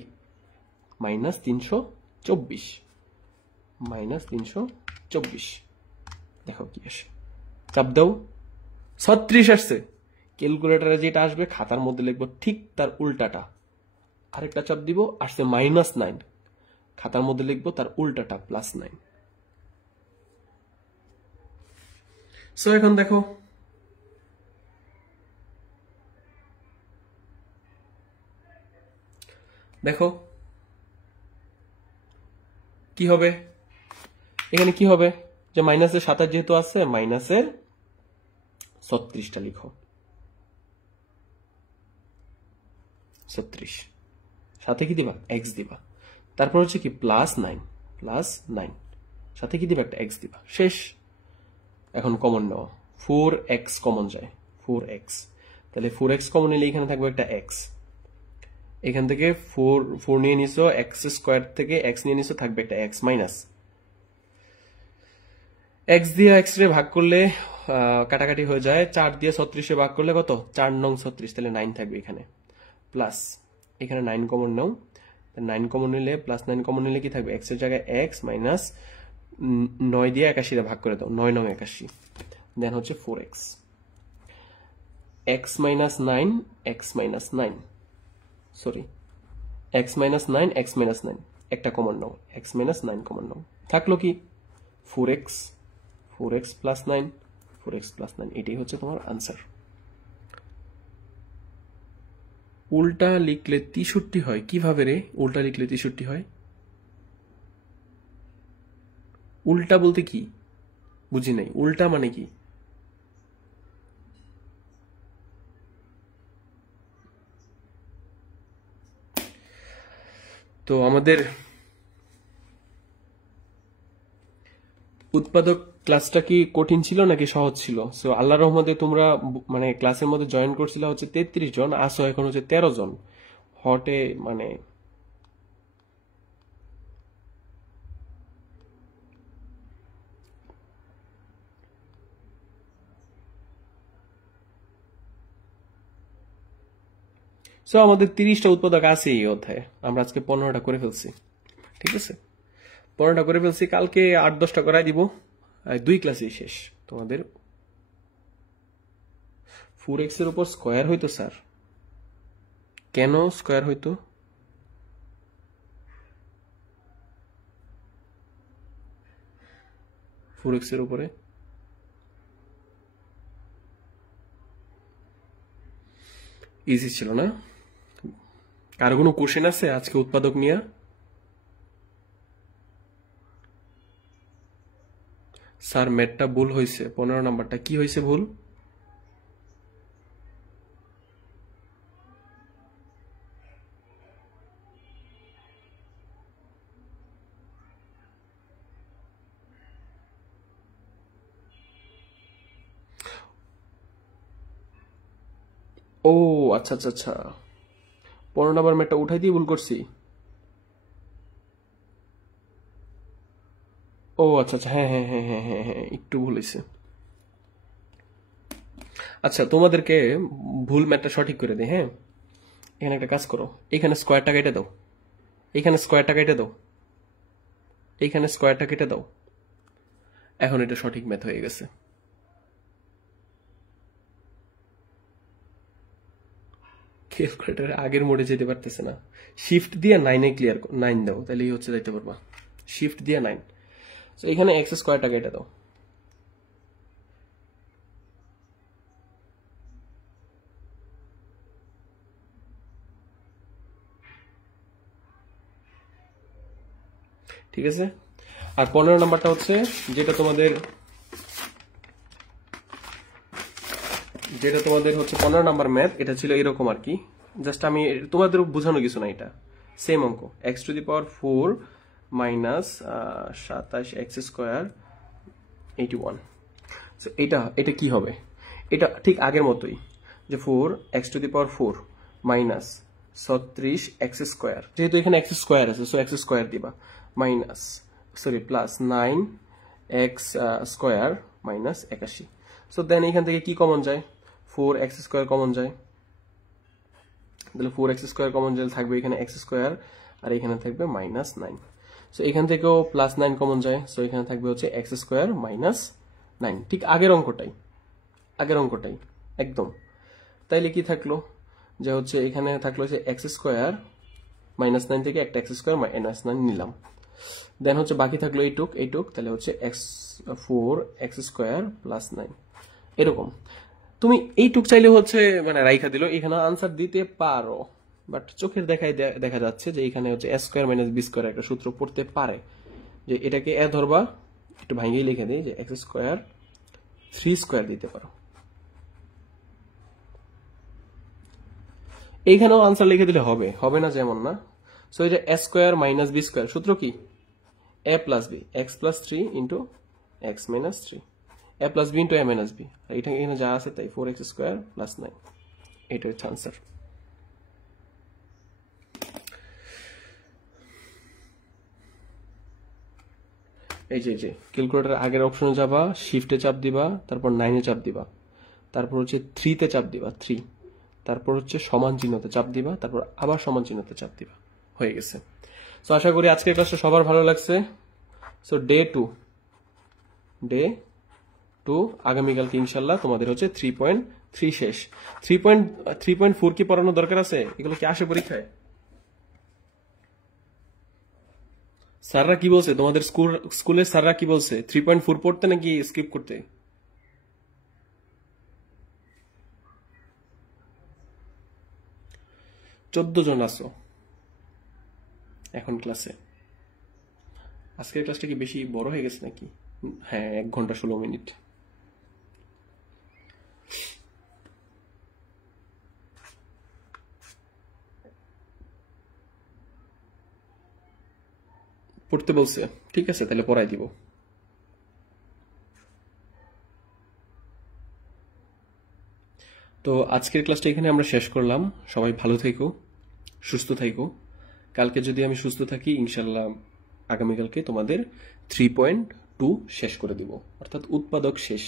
-324, -324। দেখো কি আসে, চাপ দাও, 36 আসছে। ক্যালকুলেটরে যেটা আসবে খাতার মধ্যে লিখবো ঠিক তার উল্টাটা। আরেকটা চাপ দিব, আসছে -9, খাতার মধ্যে লিখবো তার উল্টাটা +9। সো এখন দেখো কি হবে। এখানে কি হবে? যে -27 যেহেতু আছে, -36টা লিখো। 36 সাথে কি দিবা এক্স দিবা, তারপর হচ্ছে কি +9 সাথে কি দিবা একটা এক্স দিবা, শেষ। এখন কমন নাও, 4x কমন যায়, 4x, তাহলে 4x কমন নিলে এখানে থাকবে একটা x, এখান থেকে 4 নিয়ে নিছো, এক্স স্কোয়ার থেকে এক্স নিয়ে নিছো, থাকবে একটা x মাইনাস এক্স দিয়ে এক্স রে ভাগ করলে কাটাকাটি হয়ে যায়, 4 দিয়ে 36 ভাগ করলে কত, 4 নং 36, তাহলে 9 থাকবে এখানে, প্লাস এখানে 9 কমন নাও, 9 কমন নিলে +9 কমন নিলে কি থাকবে, এক্স এর জায়গায় x মাইনাস 9 দিয়ে 81 ভাগ করে দাও, 9 নং 81, দেন হচ্ছে 4x, x minus 9 sorry x minus 9 একটা কমন নাও, x মাইনাস 9 কমন নাও, থাকলো কি 4x প্লাস 9, এটাই হচ্ছে তোমার আনসার। উল্টা লিখলে 63 হয় কিভাবে রে? উল্টা লিখলে 63 হয়, উল্টা বলতে কি বুঝি নাই, উল্টা মানে কি? তো আমাদের উৎপাদক ক্লাসটা কি কঠিন ছিল নাকি সহজ ছিল? সো আল্লাহর রহমতে তোমরা মানে ক্লাসের মধ্যে জয়েন করছিল হচ্ছে 33 জন, আসো এখন হচ্ছে 13 জন হটে, মানে সো আমাদের 30টা উৎপাদক আছে এই অধ্যায়ে, আমরা আজকে 15টা করে ফেলছি, ঠিক আছে? 15টা করে ফেলছি, কালকে 8-10টা করাই দিব, 2 ক্লাসেই শেষ তোমাদের। 4x এর উপর স্কয়ার হইতো স্যার, কেন স্কয়ার হইতো? ফোর এক্স এর উপরে ইজি ছিল না? কারো কোনো কোশ্চেন আছে আজকে উৎপাদক নিয়ে? স্যার ম্যাথটা ভুল হয়েছে, 15 নাম্বারটা কি হয়েছে ভুল? ও আচ্ছা আচ্ছা আচ্ছা, 15 নাম্বার ম্যাথটা উঠাই দিয়ে ভুল করছি। ও আচ্ছা আচ্ছা, হ্যাঁ হ্যাঁ হ্যাঁ হ্যাঁ হ্যাঁ হ্যাঁ, একটু ভুল হয়েছে। আচ্ছা তোমাদেরকে ভুল ম্যাথটা সঠিক করে দেয়, হ্যাঁ? এখানে একটা কাজ করো, এখানে স্কোয়ারটা কেটে দাও, এখানে স্কোয়ারটা কেটে দাও, এইখানে স্কোয়ারটা কেটে দাও, এখন এটা সঠিক ম্যাথ হয়ে গেছে। ক্যালকুলেটার আগের মোডে যেতে পারতেছে না, শিফট দিয়ে 9-এ ক্লিয়ার 9 দাও, তাহলেই হচ্ছে যাইতে পারবা, শিফট দিয়ে 9। তো এখানে এক্স স্কোয়ারটা কেটে দাও, ঠিক আছে? আর 15 নাম্বারটা হচ্ছে যেটা তোমাদের হচ্ছে 15 নাম্বার ম্যাথ, এটা ছিল এরকম আর কি, জাস্ট আমি তোমাদের বোঝানো কিছু না, এটা সেম অঙ্ক, x⁴ মাইনাস 27x² 81। এটা কি হবে? এটা ঠিক আগের মতোই, যে 4x⁴ মাইনাস 36x², যেহেতু এখানে x² আছে সো x² দিবা, minus sorry plus 9x² minus 81। So then এখান থেকে কি কমন যায়, 4x² কমন যায়, তাহলে 4x² কমন যায়, থাকবে এখানে x² আর এখানে থাকবে -9। সো এখান থেকেও +9 কমন যায়, সো এখানে থাকবে হচ্ছে x² -9, ঠিক আগের অঙ্কটাই একদম। তাইলে কি থাকলো, যে হচ্ছে এখানে থাকলো যে x² -9 থেকে একটা x² -9 নিলাম, দেন হচ্ছে বাকি থাকলো এইটুক, তাহলে হচ্ছে 4x² +9, এরকম। তুমি এইটুক চাইলে হচ্ছে মানে রাইখা দিল, এখানে আনসার দিতে পারো, বাট চোখের দেখায় দেখা যাচ্ছে যে এখানে হচ্ছে a² - b² একটা সূত্র পড়তে পারে, যে এটাকে এ ধরবা, একটু ভাঙিয়ে লিখে দিই যে x² 3² দিতে পারো, এইখানেও আনসার লিখে দিলে হবে না যেমন না, সো এই যে a square minus b square সূত্র কি a plus b x plus 3 into x minus 3 a plus B into a minus b এটা এখানে যা আছে তাই 4x স্কোয়ার প্লাস 9 এটা হচ্ছে আনসার এই যে ক্যালকুলেটর আগের অপশনে যাবা শিফটে চাপ দিবা তারপর 9 এ চাপ দিবা তারপর হচ্ছে 3 তে চাপ দিবা 3 তারপর হচ্ছে সমান চিহ্নতে চাপ দিবা তারপর আবার সমান চিহ্নতে চাপ দিবা হয়ে গেছে সো আশা করি আজকের ক্লাসটা সবার ভালো লাগছে সো ডে 2 আগামীকালকে ইনশাল্লাহ তোমাদের হচ্ছে 3.3 শেষ 3.4 কি পড়ানো দরকার আছে এগুলো কি আসে পরীক্ষায় স্যাররা কি বলছে তোমাদের স্কুলের স্যাররা কি বলছে 3.4 পড়তে নাকি স্কিপ করতে 14 জন আছো এখন ক্লাসে আজকের ক্লাসটা কি বেশি বড় হয়ে গেছে নাকি হ্যাঁ 1 ঘন্টা 16 মিনিট পড়তে বলছে ঠিক আছে তাহলে পড়াই দিব তো আজকের ক্লাসটা এখানে আমরা শেষ করলাম সবাই ভালো থেকো সুস্থ থাকো কালকে যদি আমি সুস্থ থাকি ইনশাল্লাহ আগামীকালকে তোমাদের 3.2 শেষ করে দিব অর্থাৎ উৎপাদক শেষ